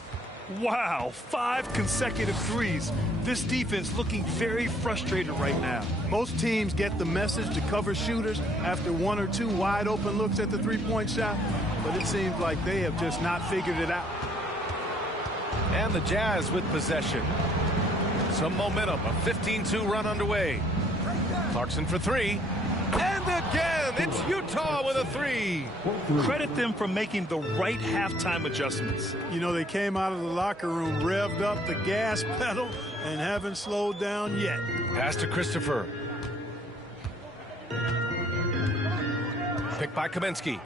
Wow, 5 consecutive threes. This defense looking very frustrated right now. Most teams get the message to cover shooters after 1 or 2 wide open looks at the three-point shot, but it seems like they have just not figured it out. And the Jazz with possession. Some momentum, a 15-2 run underway. Clarkson for 3. And again, it's Utah with a 3. Credit them for making the right halftime adjustments. You know, they came out of the locker room, revved up the gas pedal, and haven't slowed down yet. Pass to Christopher. Picked by Kaminsky.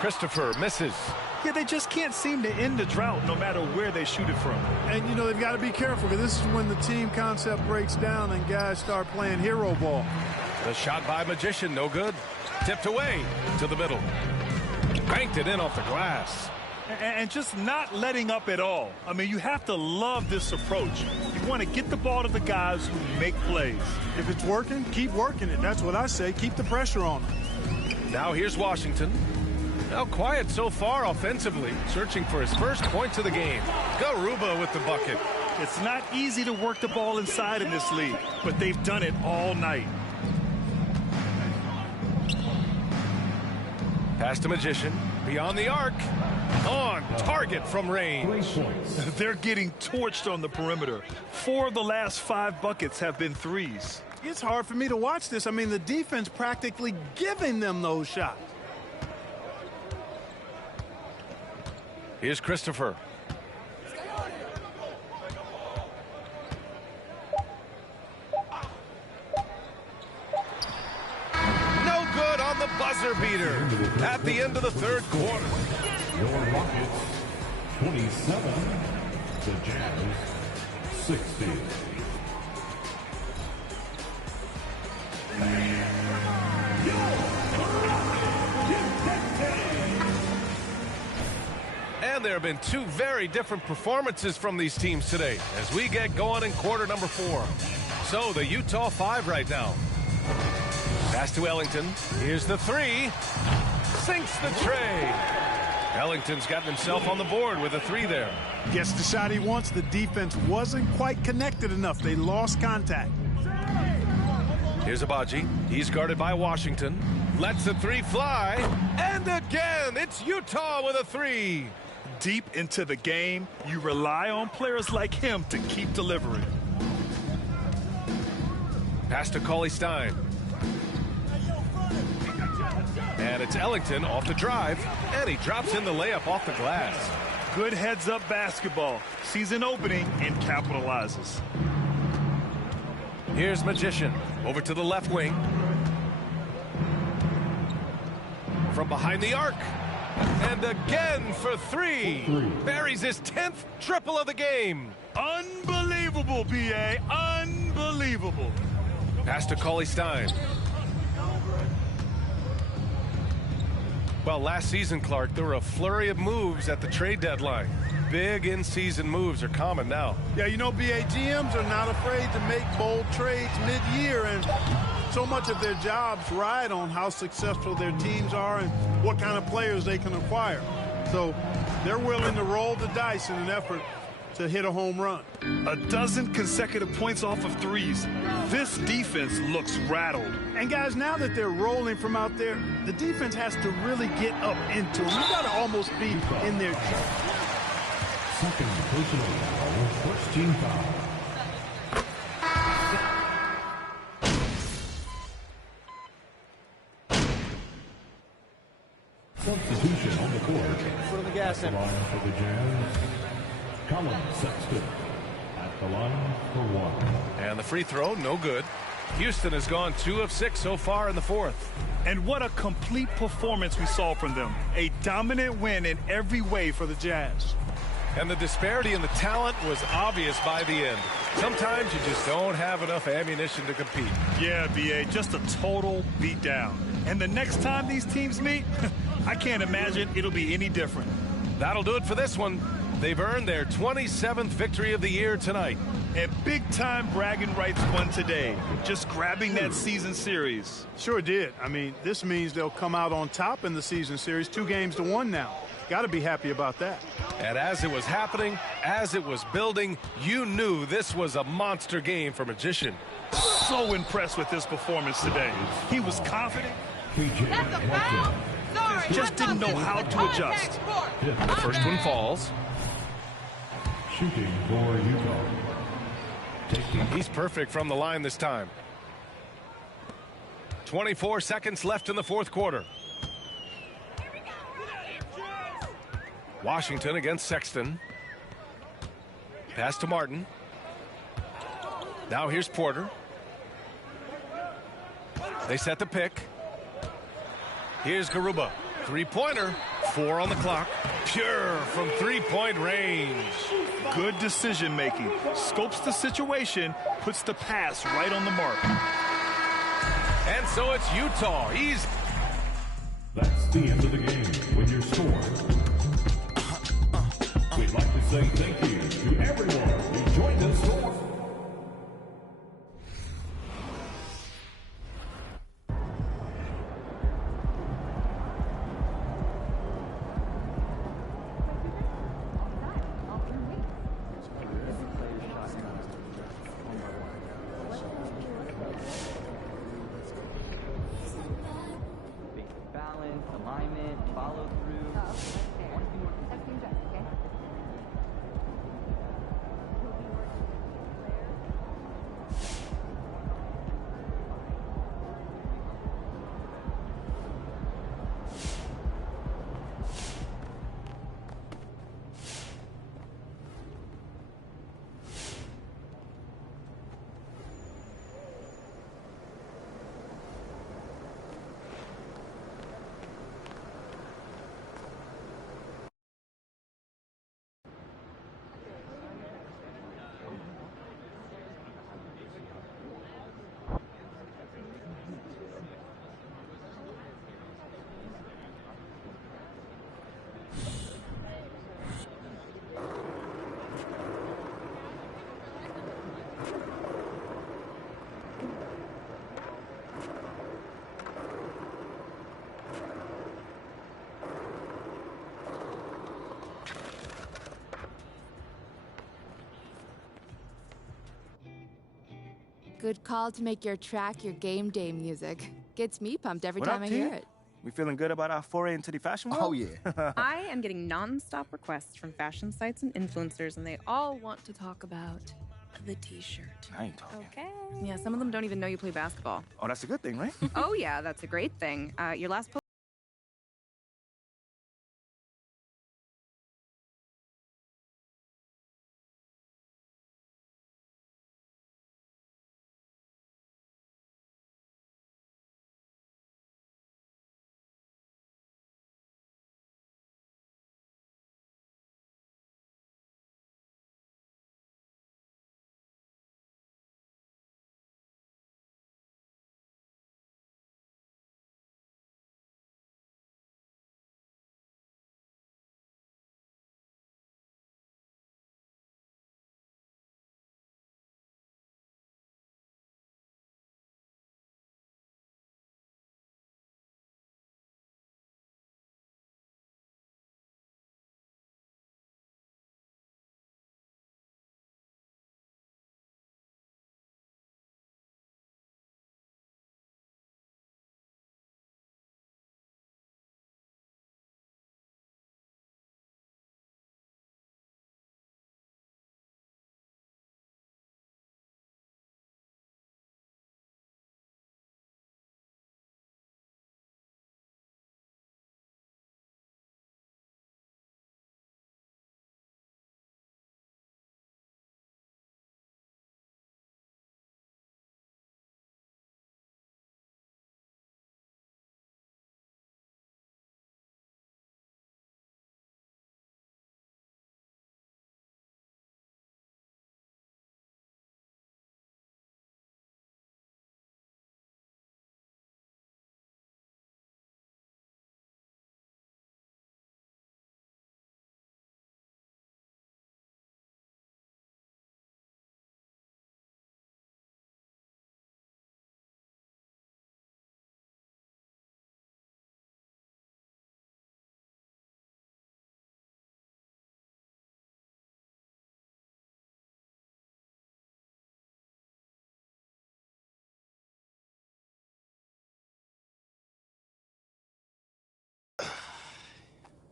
Christopher misses. Yeah, they just can't seem to end the drought no matter where they shoot it from. And, you know, they've got to be careful because this is when the team concept breaks down and guys start playing hero ball. The shot by Magician, no good. Tipped away to the middle. Banked it in off the glass. And just not letting up at all. I mean, you have to love this approach. You want to get the ball to the guys who make plays. If it's working, keep working it. That's what I say. Keep the pressure on them. Now here's Washington. Now quiet so far offensively, searching for his first points of the game. Garuba with the bucket. It's not easy to work the ball inside in this league, but they've done it all night. Pass to Magician. Beyond the arc. On target from range. They're getting torched on the perimeter. 4 of the last 5 buckets have been threes. It's hard for me to watch this. I mean, the defense practically giving them those shots. Here's Christopher. No good on the buzzer beater at the end of the third quarter. Your Rockets, 27. The Jazz, 60. And there have been 2 very different performances from these teams today as we get going in quarter number 4. So the Utah 5 right now. Pass to Ellington. Here's the 3. Sinks the tray. Ellington's gotten himself on the board with a 3 there. Gets the shot he wants. The defense wasn't quite connected enough. They lost contact. Here's Abaji. He's guarded by Washington. Lets the 3 fly. And again, it's Utah with a 3. Deep into the game, you rely on players like him to keep delivering. Pass to Cauley-Stein. And it's Ellington off the drive, and he drops in the layup off the glass. Good heads-up basketball. Sees an opening and capitalizes. Here's Magician. Over to the left wing. From behind the arc. And again for 3. Buries his 10th triple of the game. Unbelievable, B.A. Unbelievable. Pass to Cauley-Stein. Well, last season, Clark, there were a flurry of moves at the trade deadline. Big in-season moves are common now. Yeah, you know, BA, GMs are not afraid to make bold trades mid-year, and so much of their jobs ride on how successful their teams are and what kind of players they can acquire. So they're willing to roll the dice in an effort to hit a home run. 12 consecutive points off of threes. This defense looks rattled. And guys, now that they're rolling from out there, the defense has to really get up into them. You got to almost be in their Second personal foul, first team foul. Substitution on the court. Foot on the gas line for the Jazz. Colin Sexton at the line for 1. And the free throw, no good. Houston has gone 2 of 6 so far in the fourth. And what a complete performance we saw from them. A dominant win in every way for the Jazz. And the disparity in the talent was obvious by the end. Sometimes you just don't have enough ammunition to compete. Yeah, B.A., just a total beatdown. And the next time these teams meet, I can't imagine it'll be any different. That'll do it for this one. They've earned their 27th victory of the year tonight. And big-time bragging rights won today. Just grabbing that season series. Sure did. I mean, this means they'll come out on top in the season series, 2-1 now. Got to be happy about that. And as it was happening, as it was building, you knew this was a monster game for Magician. So impressed with his performance today. He was confident. Just didn't know how to adjust. The first one falls. Shooting for Utah. He's perfect from the line this time. 24 seconds left in the fourth quarter. Washington against Sexton. Pass to Martin. Now here's Porter. They set the pick. Here's Garuba. Three-pointer. 4 on the clock. Pure from three-point range. Good decision-making. Scopes the situation, puts the pass right on the mark. And so it's Utah. That's the end of the game with your score. We'd like to say thank you to everyone who joined us for. Balance, alignment, follow through. Good call to make your track your game day music. Gets me pumped every What time up, I T? hear it. We feeling good about our foray into the fashion world? Oh, yeah. I am getting non-stop requests from fashion sites and influencers, and they all want to talk about the t-shirt. I ain't talking. Okay. Yeah, some of them don't even know you play basketball. Oh, that's a good thing, right? Oh, yeah, that's a great thing. Your last post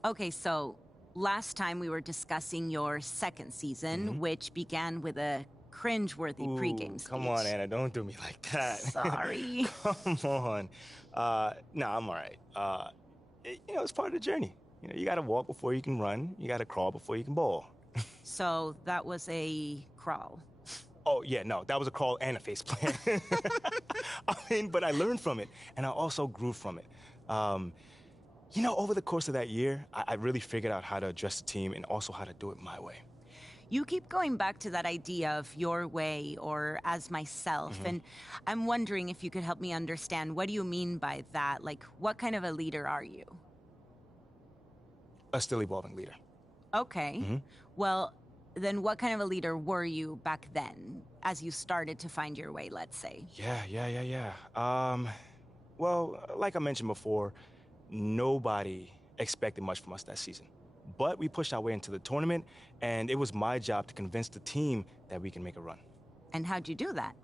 Okay, so last time we were discussing your second season, which began with a cringe-worthy pregame speech. Come on, Anna, don't do me like that. Sorry. Come on. No, I'm all right. It's part of the journey. You got to walk before you can run. You got to crawl before you can bowl. So that was a crawl. Oh, yeah, no, that was a crawl and a face plant. But I learned from it, and I also grew from it. Over the course of that year, I really figured out how to address the team and also how to do it my way. You keep going back to that idea of your way or as myself, and I'm wondering if you could help me understand, what do you mean by that? Like, what kind of a leader are you? A still evolving leader. Okay. Well, then what kind of a leader were you back then, as you started to find your way, let's say? Yeah. Well, like I mentioned before, nobody expected much from us that season. But we pushed our way into the tournament, and it was my job to convince the team that we can make a run. And how'd you do that?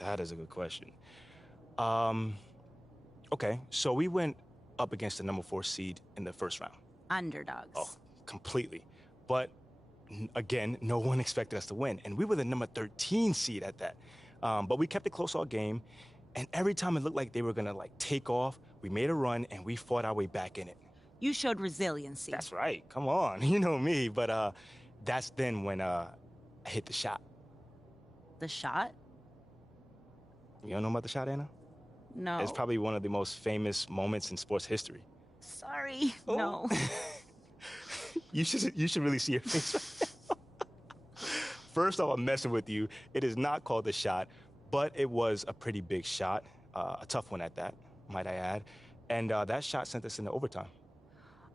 That is a good question. Okay, so we went up against the number 4 seed in the first round. Underdogs. Oh, completely. But again, no one expected us to win, and we were the number 13 seed at that. But we kept it close all game, and every time it looked like they were gonna take off, we made a run and we fought our way back in it. You showed resiliency. That's right. Come on, you know me. But that's then when I hit the shot. The shot? You don't know about the shot, Anna? No. It's probably one of the most famous moments in sports history. Sorry, no. You should really see your face. First off, I'm messing with you. It is not called the shot, but it was a pretty big shot, a tough one at that, might I add. And that shot sent us into overtime.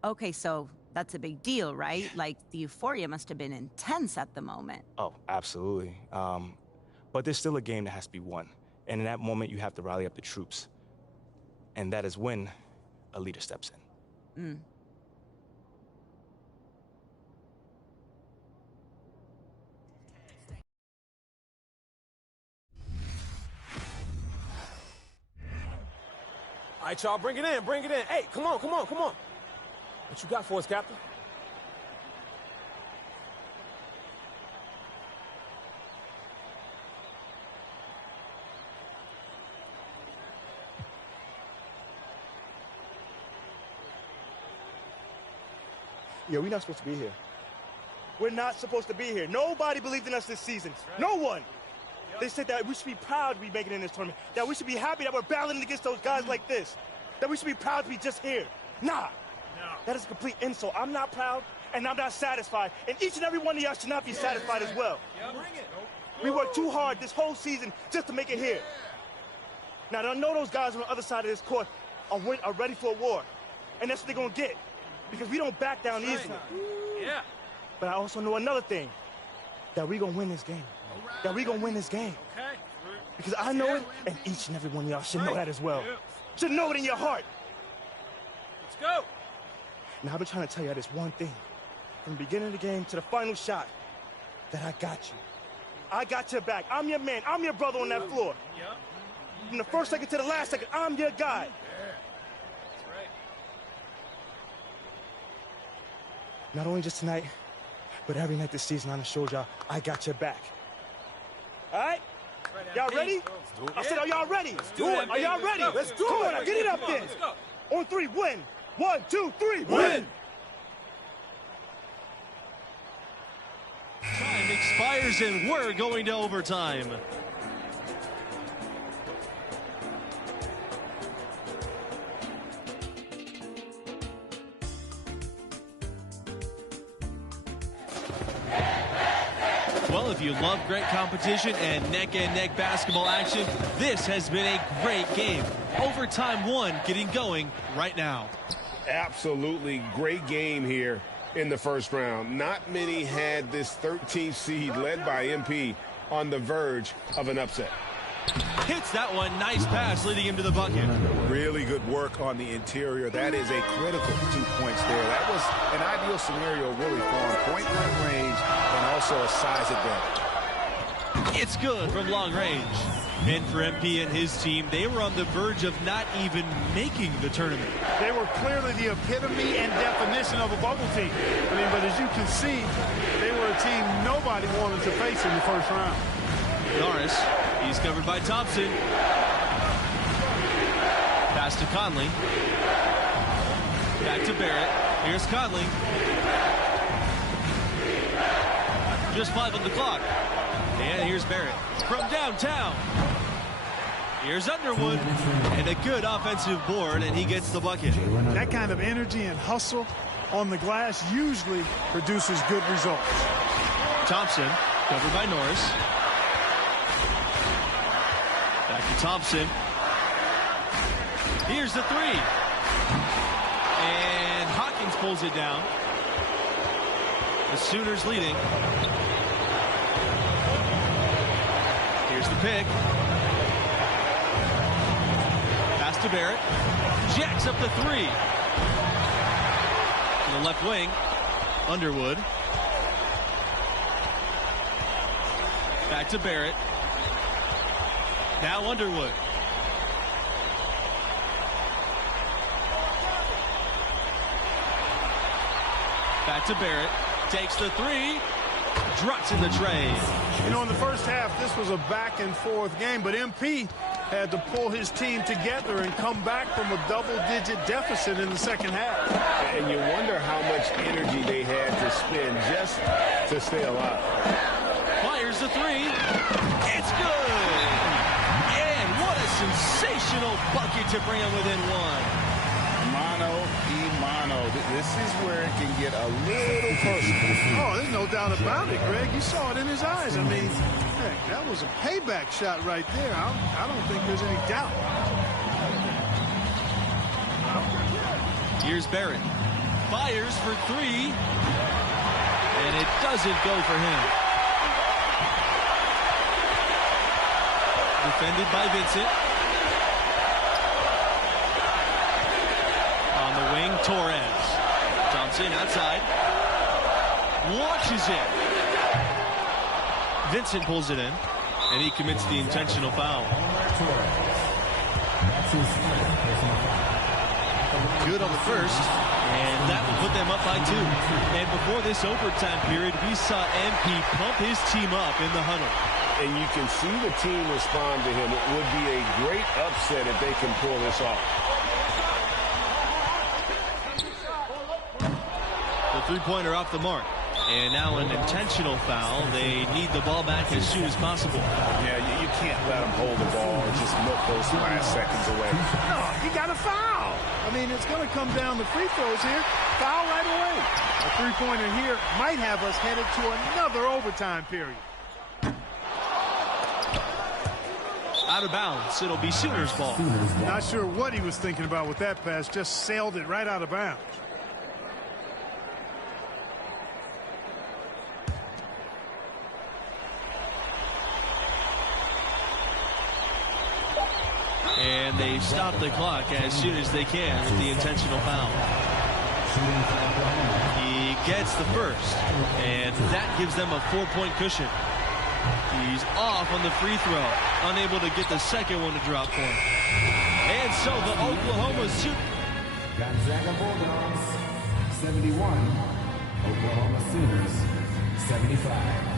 Okay, so that's a big deal, right? Like, the euphoria must have been intense at the moment. Oh, absolutely. But there's still a game that has to be won. And in that moment, you have to rally up the troops. And that is when a leader steps in. All right, y'all, bring it in, bring it in. Hey, come on. What you got for us, Captain? Yeah, we're not supposed to be here. We're not supposed to be here. Nobody believed in us this season. Right. No one. Yep. They said that we should be proud to be making it in this tournament. That we should be happy that we're battling against those guys like this. That we should be proud to be just here. Nah. No. That is a complete insult. I'm not proud, and I'm not satisfied. And each and every one of y'all should not be satisfied as well. Yeah, bring it. We worked too hard this whole season just to make it here. Now, I know those guys on the other side of this court are ready for a war. And that's what they're going to get. Because we don't back down easily. Yeah. But I also know another thing. That we're going to win this game. Right. That we're going to win this game. Okay. Because I know it, and each and every one of y'all should know that as well. Should know it in your heart. Let's go. Now, I've been trying to tell you this one thing. From the beginning of the game to the final shot, that I got you. I got your back. I'm your man. I'm your brother on that floor. Yep. From the first second to the last second, I'm your guy. Yeah. That's right. Not only just tonight, but every night this season, I'm gonna show y'all I got your back. All right? Y'all ready? I said, are y'all ready? Let's do it. Are y'all ready? Let's do it. Come on, now, get it up there. Let's go. On 3, win. 1, 2, 3, win. Time expires and we're going to overtime. Well, if you love great competition and neck-and-neck basketball action, this has been a great game. Overtime 1 getting going right now. Absolutely great game here in the first round. Not many had this 13th seed led by MP on the verge of an upset. Hits that one. Nice pass leading him to the bucket. Really good work on the interior. That is a critical 2 points there. That was an ideal scenario really for him. Point-blank range and also a size advantage. It's good from long range. And for MP and his team, they were on the verge of not even making the tournament. They were clearly the epitome and definition of a bubble team. I mean, but as you can see, they were a team nobody wanted to face in the first round. Norris, he's covered by Thompson. Pass to Conley. Back to Barrett. Here's Conley. Just 5 on the clock. And here's Barrett from downtown. Here's Underwood. And a good offensive board, and he gets the bucket. That kind of energy and hustle on the glass usually produces good results. Thompson, covered by Norris. Back to Thompson. Here's the three. And Hawkins pulls it down. The Sooners leading. Here's the pick. Pass to Barrett. Jacks up the three. To the left wing. Underwood. Back to Barrett. Now Underwood. Back to Barrett. Takes the three. Drops in the tray. You know, in the first half, this was a back-and-forth game, but MP had to pull his team together and come back from a double-digit deficit in the second half. And you wonder how much energy they had to spend just to stay alive. Fires the three. It's good. And what a sensational bucket to bring him within one. Mano y mano. This is where it can get a little personal. Oh, there's no doubt about it, Greg. You saw it in his eyes. I mean, heck, that was a payback shot right there. I don't think there's any doubt. Here's Barrett. Fires for three. And it doesn't go for him. Defended by Vincent. On the wing, Torres. Thompson outside. Launches it. Vincent pulls it in. And he commits the intentional foul. Good on the first. And that will put them up by 2. And before this overtime period, we saw MP pump his team up in the huddle. And you can see the team respond to him. It would be a great upset if they can pull this off. The three-pointer off the mark. And now an intentional foul. They need the ball back as soon as possible. Yeah, you can't let them hold the ball and just milk those last seconds away. No, you got to foul. I mean, it's going to come down to free throws here. Foul right away. A three-pointer here might have us headed to another overtime period. Out of bounds. It'll be Sooners ball. Not sure what he was thinking about with that pass. Just sailed it right out of bounds. And they stop the clock as soon as they can with the intentional foul. He gets the first, and that gives them a 4-point cushion. He's off on the free throw, unable to get the second one to drop for him. And so the Oklahoma Gonzaga Bulldogs 71, Oklahoma Sooners 75.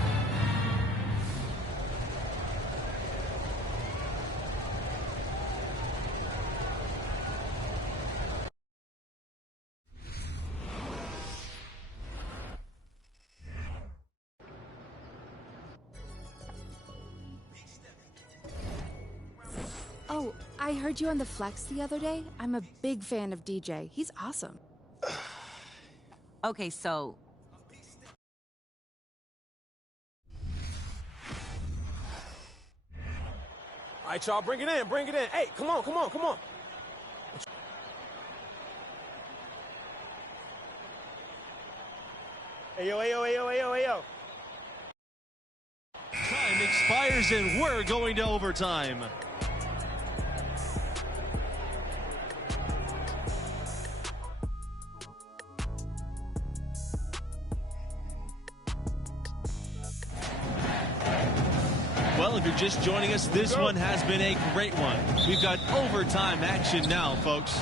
Oh, I heard you on the Flex the other day. I'm a big fan of DJ. He's awesome. Okay, so... All right, y'all, bring it in, bring it in. Hey, come on, come on, come on. Hey, yo, hey, yo, hey, yo, hey, yo, hey, yo. Time expires, and we're going to overtime. Well, if you're just joining us, this one has been a great one. We've got overtime action now, folks.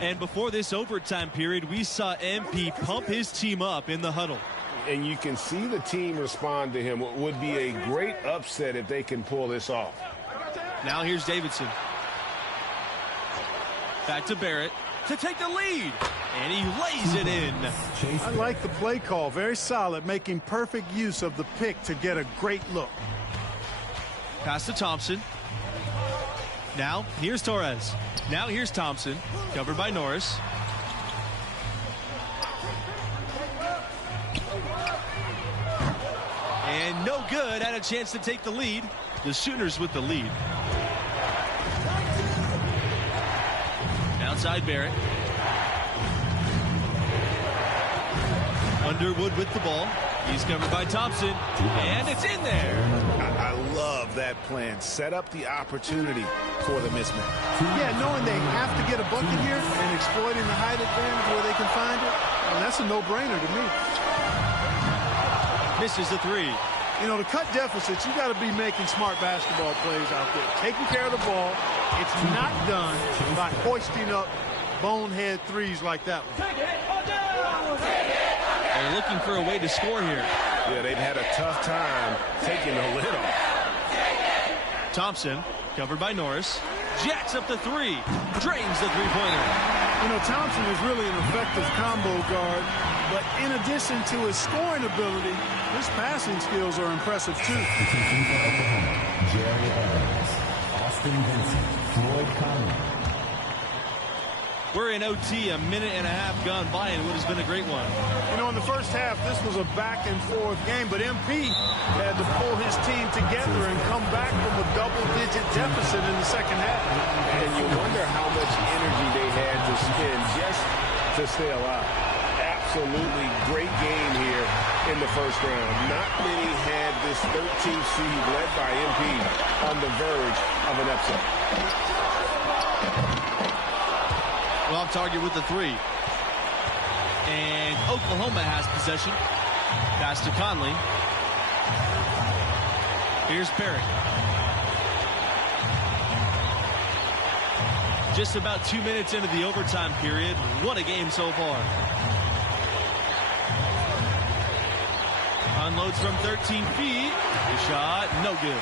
And before this overtime period, we saw MP pump his team up in the huddle. And you can see the team respond to him. It would be a great upset if they can pull this off. Now here's Davidson. Back to Barrett to take the lead. And he lays it in. I like the play call. Very solid, making perfect use of the pick to get a great look. Pass to Thompson. Now here's Torres. Now here's Thompson, covered by Norris. And no good. Had a chance to take the lead. The Sooners with the lead. Outside Barrett. Underwood with the ball. He's covered by Thompson. And it's in there. I love that plan. Set up the opportunity for the mismatch. Yeah, knowing they have to get a bucket here and exploiting the height advantage where they can find it, and that's a no-brainer to me. Misses the three. You know, to cut deficits, you got to be making smart basketball plays out there. Taking care of the ball. It's not done by hoisting up bonehead threes like that one. They're looking for a way to score here. Yeah, they've had a tough time taking the lid off. Thompson, covered by Norris, jacks up the three, drains the three-pointer. You know, Thompson is really an effective combo guard, but in addition to his scoring ability, his passing skills are impressive too. Jerry Evans, Austin Vincent, Floyd Conley. We're in OT, a minute and a half gone by, and what has been a great one. You know, in the first half, this was a back-and-forth game, but MP had to pull his team together and come back from a double-digit deficit in the second half. And you wonder how much energy they had to spend just to stay alive. Absolutely great game here in the first round. Not many had this 13th seed led by MP on the verge of an upset. Well, target with the three. And Oklahoma has possession. Pass to Conley. Here's Barrett. Just about 2 minutes into the overtime period. What a game so far. Unloads from 13 feet. The shot, no good.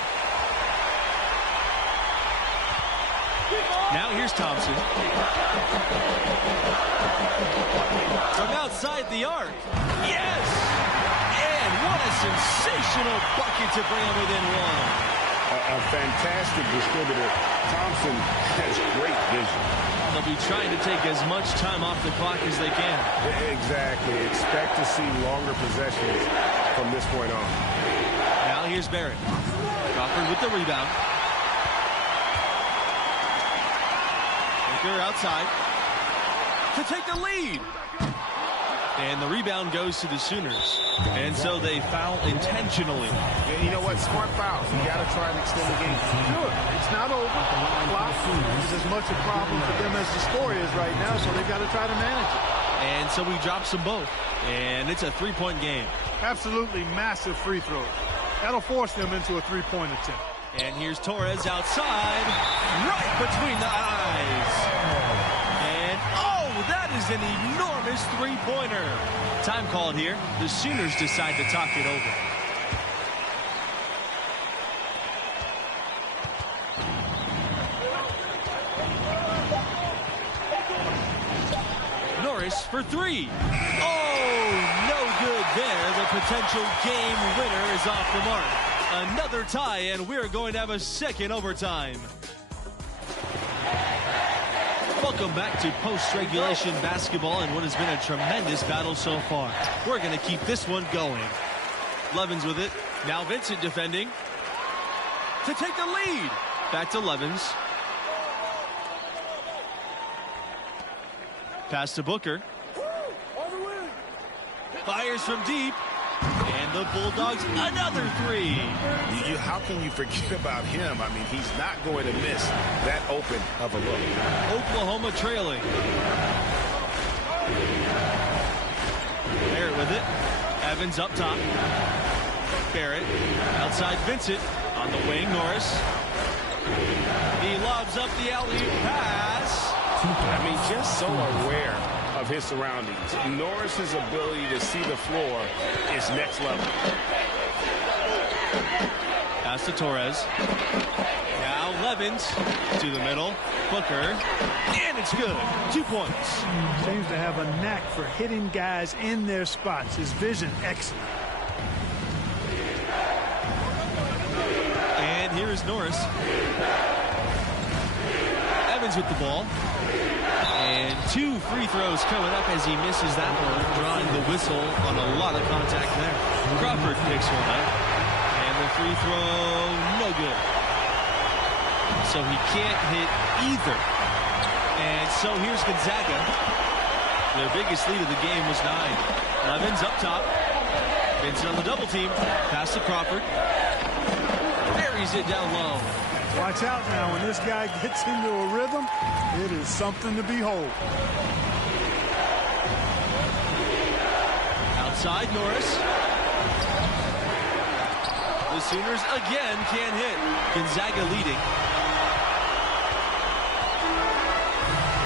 Now here's Thompson. From outside the arc. Yes! And what a sensational bucket to bring him within one. A fantastic distributor. Thompson has great vision. They'll be trying to take as much time off the clock as they can. Exactly. Expect to see longer possessions from this point on. Now here's Barrett. Crawford with the rebound. Outside to take the lead. And the rebound goes to the Sooners. And so they foul intentionally. And you know what? Smart fouls. You got to try and extend the game. Sure. It's not over. The clock is as much a problem for them as the score is right now, so they've got to try to manage it. And so we drops them both. And it's a three-point game. Absolutely massive free throws. That'll force them into a three-point attempt. And here's Torres outside, right between the eyes. And, oh, that is an enormous three-pointer. Time called here. The Sooners decide to talk it over. Norris for three. Oh, no good there. The potential game winner is off the mark. Another tie, and we're going to have a second overtime. Welcome back to post-regulation basketball and what has been a tremendous battle so far. We're going to keep this one going. Levens with it. Now Vincent defending to take the lead. Back to Levens. Pass to Booker. Fires from deep. And the Bulldogs, another three. How can you forget about him? I mean, he's not going to miss that open of a look. Oklahoma trailing. Barrett with it. Evans up top. Barrett outside Vincent. On the wing, Norris. He lobs up the alley-oop pass. I mean, just so aware of his surroundings. Norris's ability to see the floor is next level. Pass to Torres. Now Levins to the middle. Booker. And it's good. 2 points. Seems to have a knack for hitting guys in their spots. His vision, excellent. And here is Norris. Evans with the ball. And 2 free throws coming up as he misses that one, drawing the whistle on a lot of contact there. Crawford picks one up. And the free throw, no good. So he can't hit either. And so here's Gonzaga. Their biggest lead of the game was 9. Levins up top. Vincent on the double team. Pass to Crawford. Buries it down low. Watch out now. When this guy gets into a rhythm, it is something to behold. Outside Norris. The Sooners again can't hit. Gonzaga leading.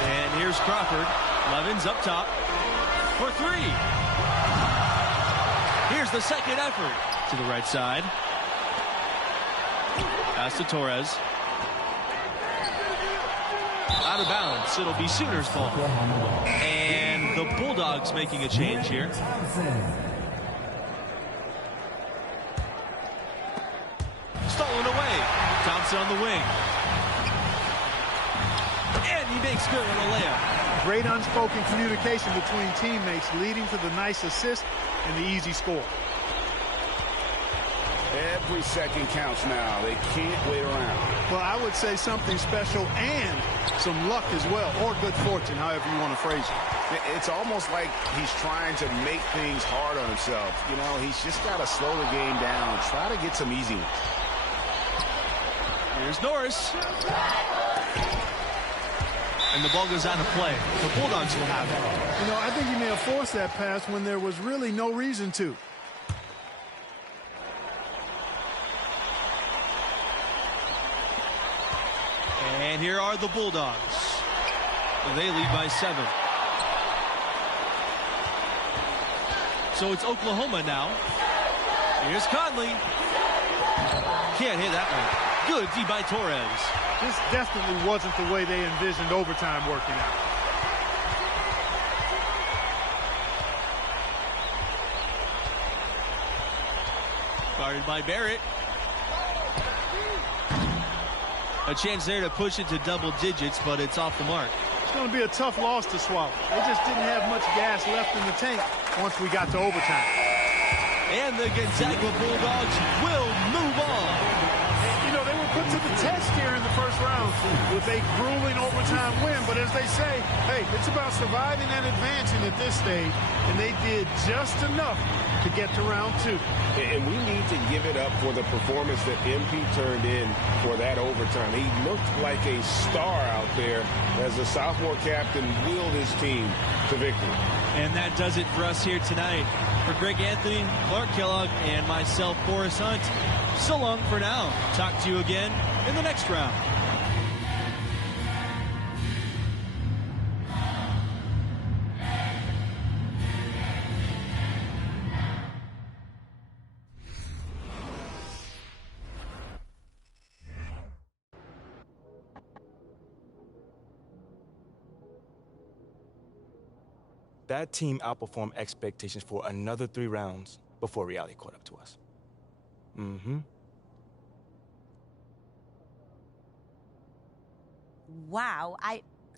And here's Crawford. Levins up top for 3. Here's the second effort to the right side. Pass to Torres. Out of bounds. It'll be Sooners ball. And the Bulldogs making a change here. Stolen away. Thompson on the wing. And he makes good on a layup. Great unspoken communication between teammates, leading to the nice assist and the easy score. Every second counts now. They can't wait around. Well, I would say something special and some luck as well, or good fortune, however you want to phrase it. It's almost like he's trying to make things hard on himself. You know, he's just got to slow the game down, try to get some easy ones. Here's Norris. And the ball goes out of play. The Bulldogs will have it. You know, I think he may have forced that pass when there was really no reason to. And here are the Bulldogs. They lead by 7. So it's Oklahoma now. Here's Conley. Can't hit that one. Good D by Torres. This definitely wasn't the way they envisioned overtime working out. Guarded by Barrett. A chance there to push it to double digits, but it's off the mark. It's going to be a tough loss to swallow. They just didn't have much gas left in the tank once we got to overtime. And the Gonzaga Bulldogs will move on. You know, they were put to the test here in the first round with a grueling overtime win. But as they say, hey, it's about surviving and advancing at this stage. And they did just enough to get to round 2. And we need to give it up for the performance that MP turned in for that overtime. He looked like a star out there as the sophomore captain wheeled his team to victory. And that does it for us here tonight. For Greg Anthony, Clark Kellogg, and myself, Boris Hunt, so long for now. Talk to you again in the next round. That team outperformed expectations for another 3 rounds before reality caught up to us. Wow,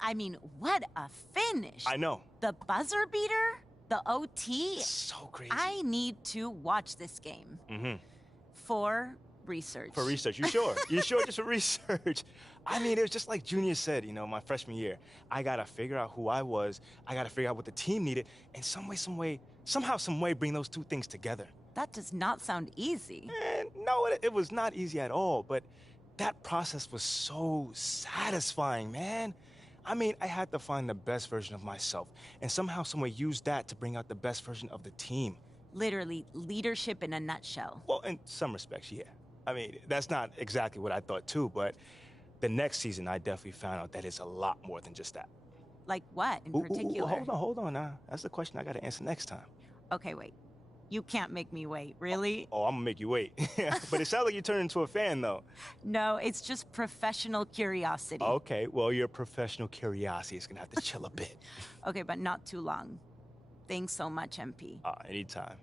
I mean, what a finish. I know. The buzzer beater, the OT. So crazy. I need to watch this game. For research. For research, you sure? You sure just for research? I mean, it was just like Junior said, you know, my freshman year. I got to figure out who I was. I got to figure out what the team needed. And somehow, some way, bring those 2 things together. That does not sound easy. No, it was not easy at all. But that process was so satisfying, man. I mean, I had to find the best version of myself. And somehow, some way, use that to bring out the best version of the team. Literally, leadership in a nutshell. Well, in some respects, yeah. I mean, that's not exactly what I thought too, but the next season I definitely found out that it's a lot more than just that. Like what in particular? Hold on now. That's the question I gotta answer next time. Okay, wait. You can't make me wait, really? Oh, I'm gonna make you wait. But it sounds like you turned into a fan, though. No, it's just professional curiosity. Okay, well, your professional curiosity is gonna have to chill a bit. Okay, but not too long. Thanks so much, MP. Anytime.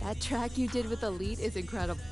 That track you did with Elite is incredible.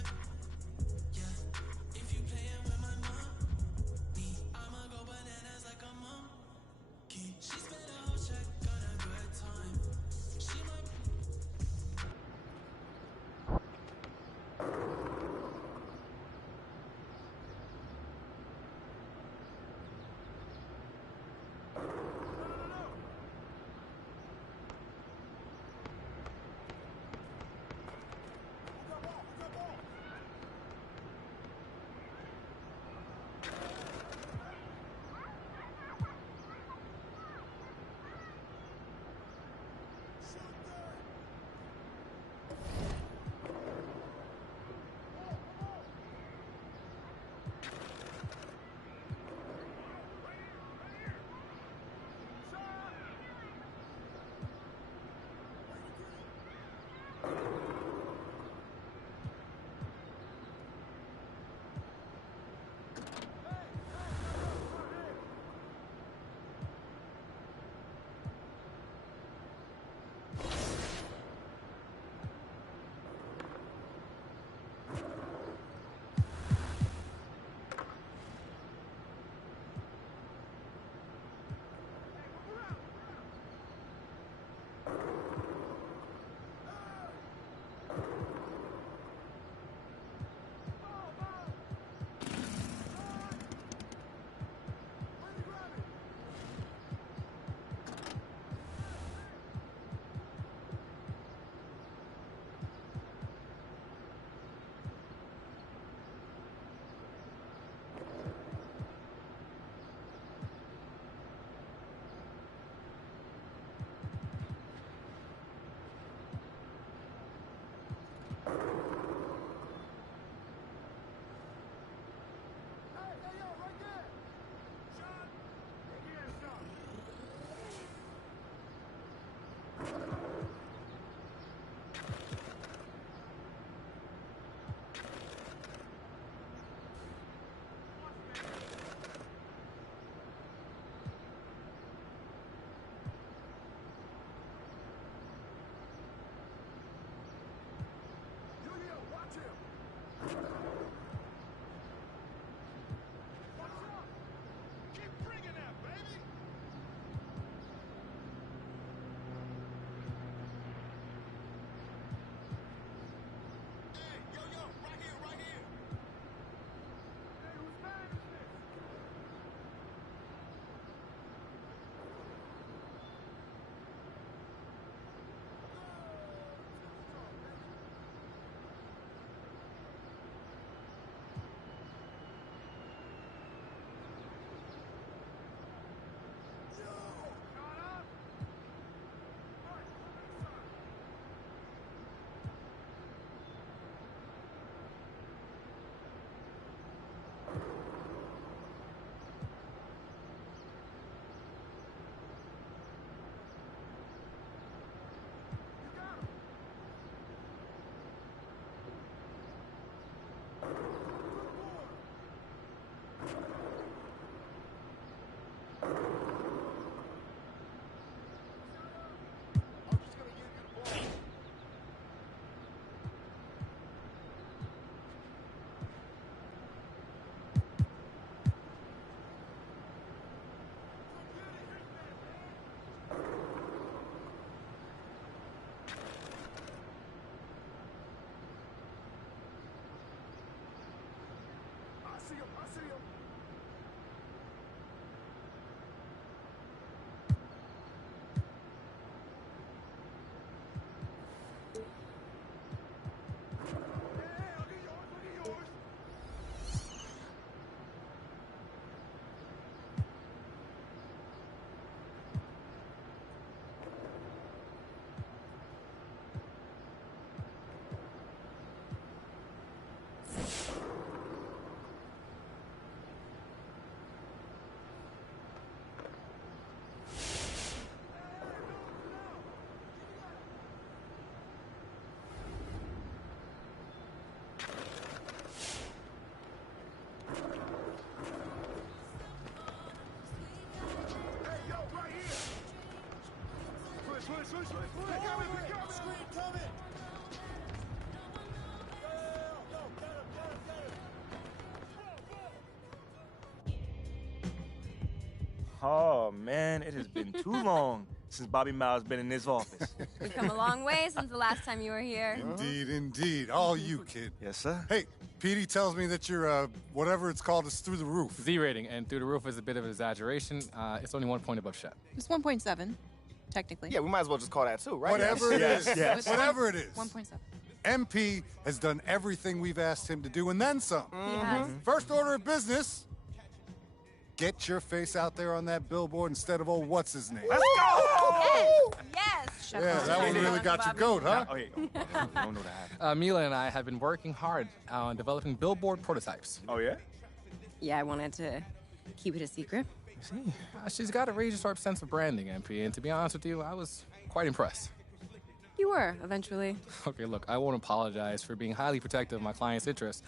Oh, man, it has been too long since Bobby Miles been in this office. We've come a long way since the last time you were here. Indeed, indeed. All you, kid. Yes, sir. Hey, Petey tells me that your, whatever it's called is through the roof. Z rating, and through the roof is a bit of an exaggeration. It's only 1 point above Shep. It's 1.7, technically. Yeah, we might as well just call that 2, right? Whatever it is. Yes. Whatever it is. 1.7. MP has done everything we've asked him to do, and then some. He has. First order of business, get your face out there on that billboard instead of old what's-his-name. Let's go! Yes. Yeah, that one really got your goat, huh? Oh, yeah. I don't know that. Mila and I have been working hard on developing billboard prototypes. Oh, yeah? Yeah, I wanted to keep it a secret. See, she's got a razor-sharp sense of branding, MP, and to be honest with you, I was quite impressed. You were, eventually. Okay, look, I won't apologize for being highly protective of my client's interests.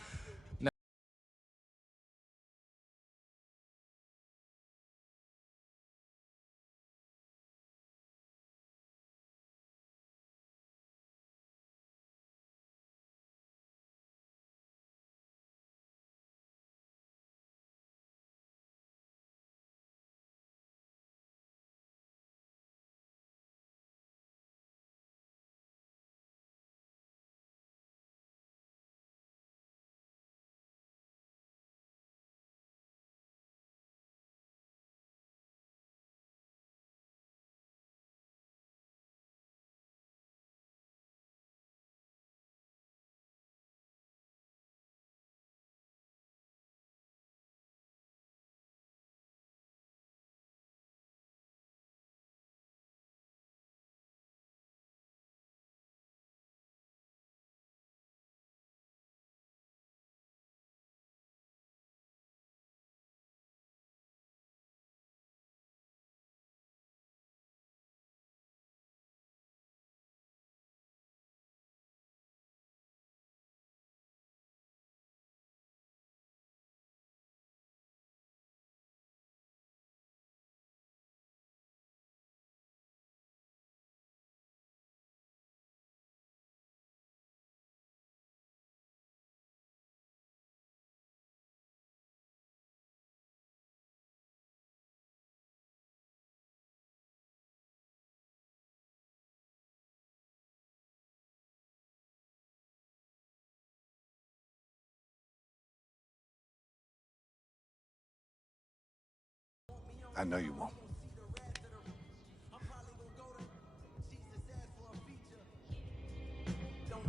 I know you won't.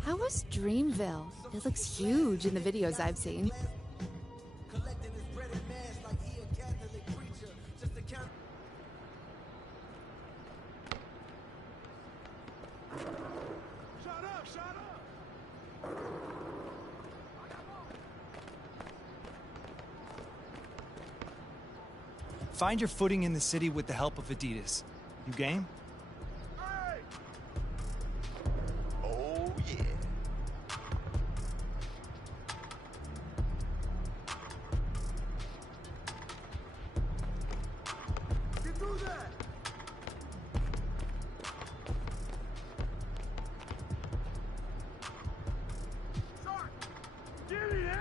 How was Dreamville? It looks huge in the videos I've seen. Find your footing in the city with the help of Adidas. You game? Oh, yeah. Get through that! Sorry! Get it out!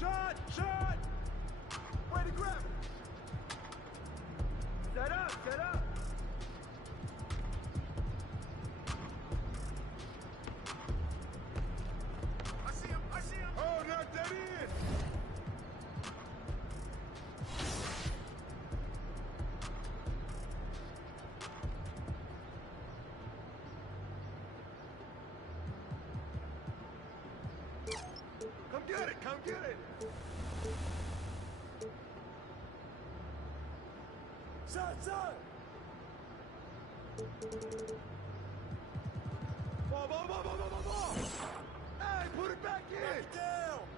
Shot! Shot! Way to grab it! Set up! Set up! I see him! I see him! Oh, knock that in! get it. Come get it. Shot. Ball. Hey, put it back in. Back down.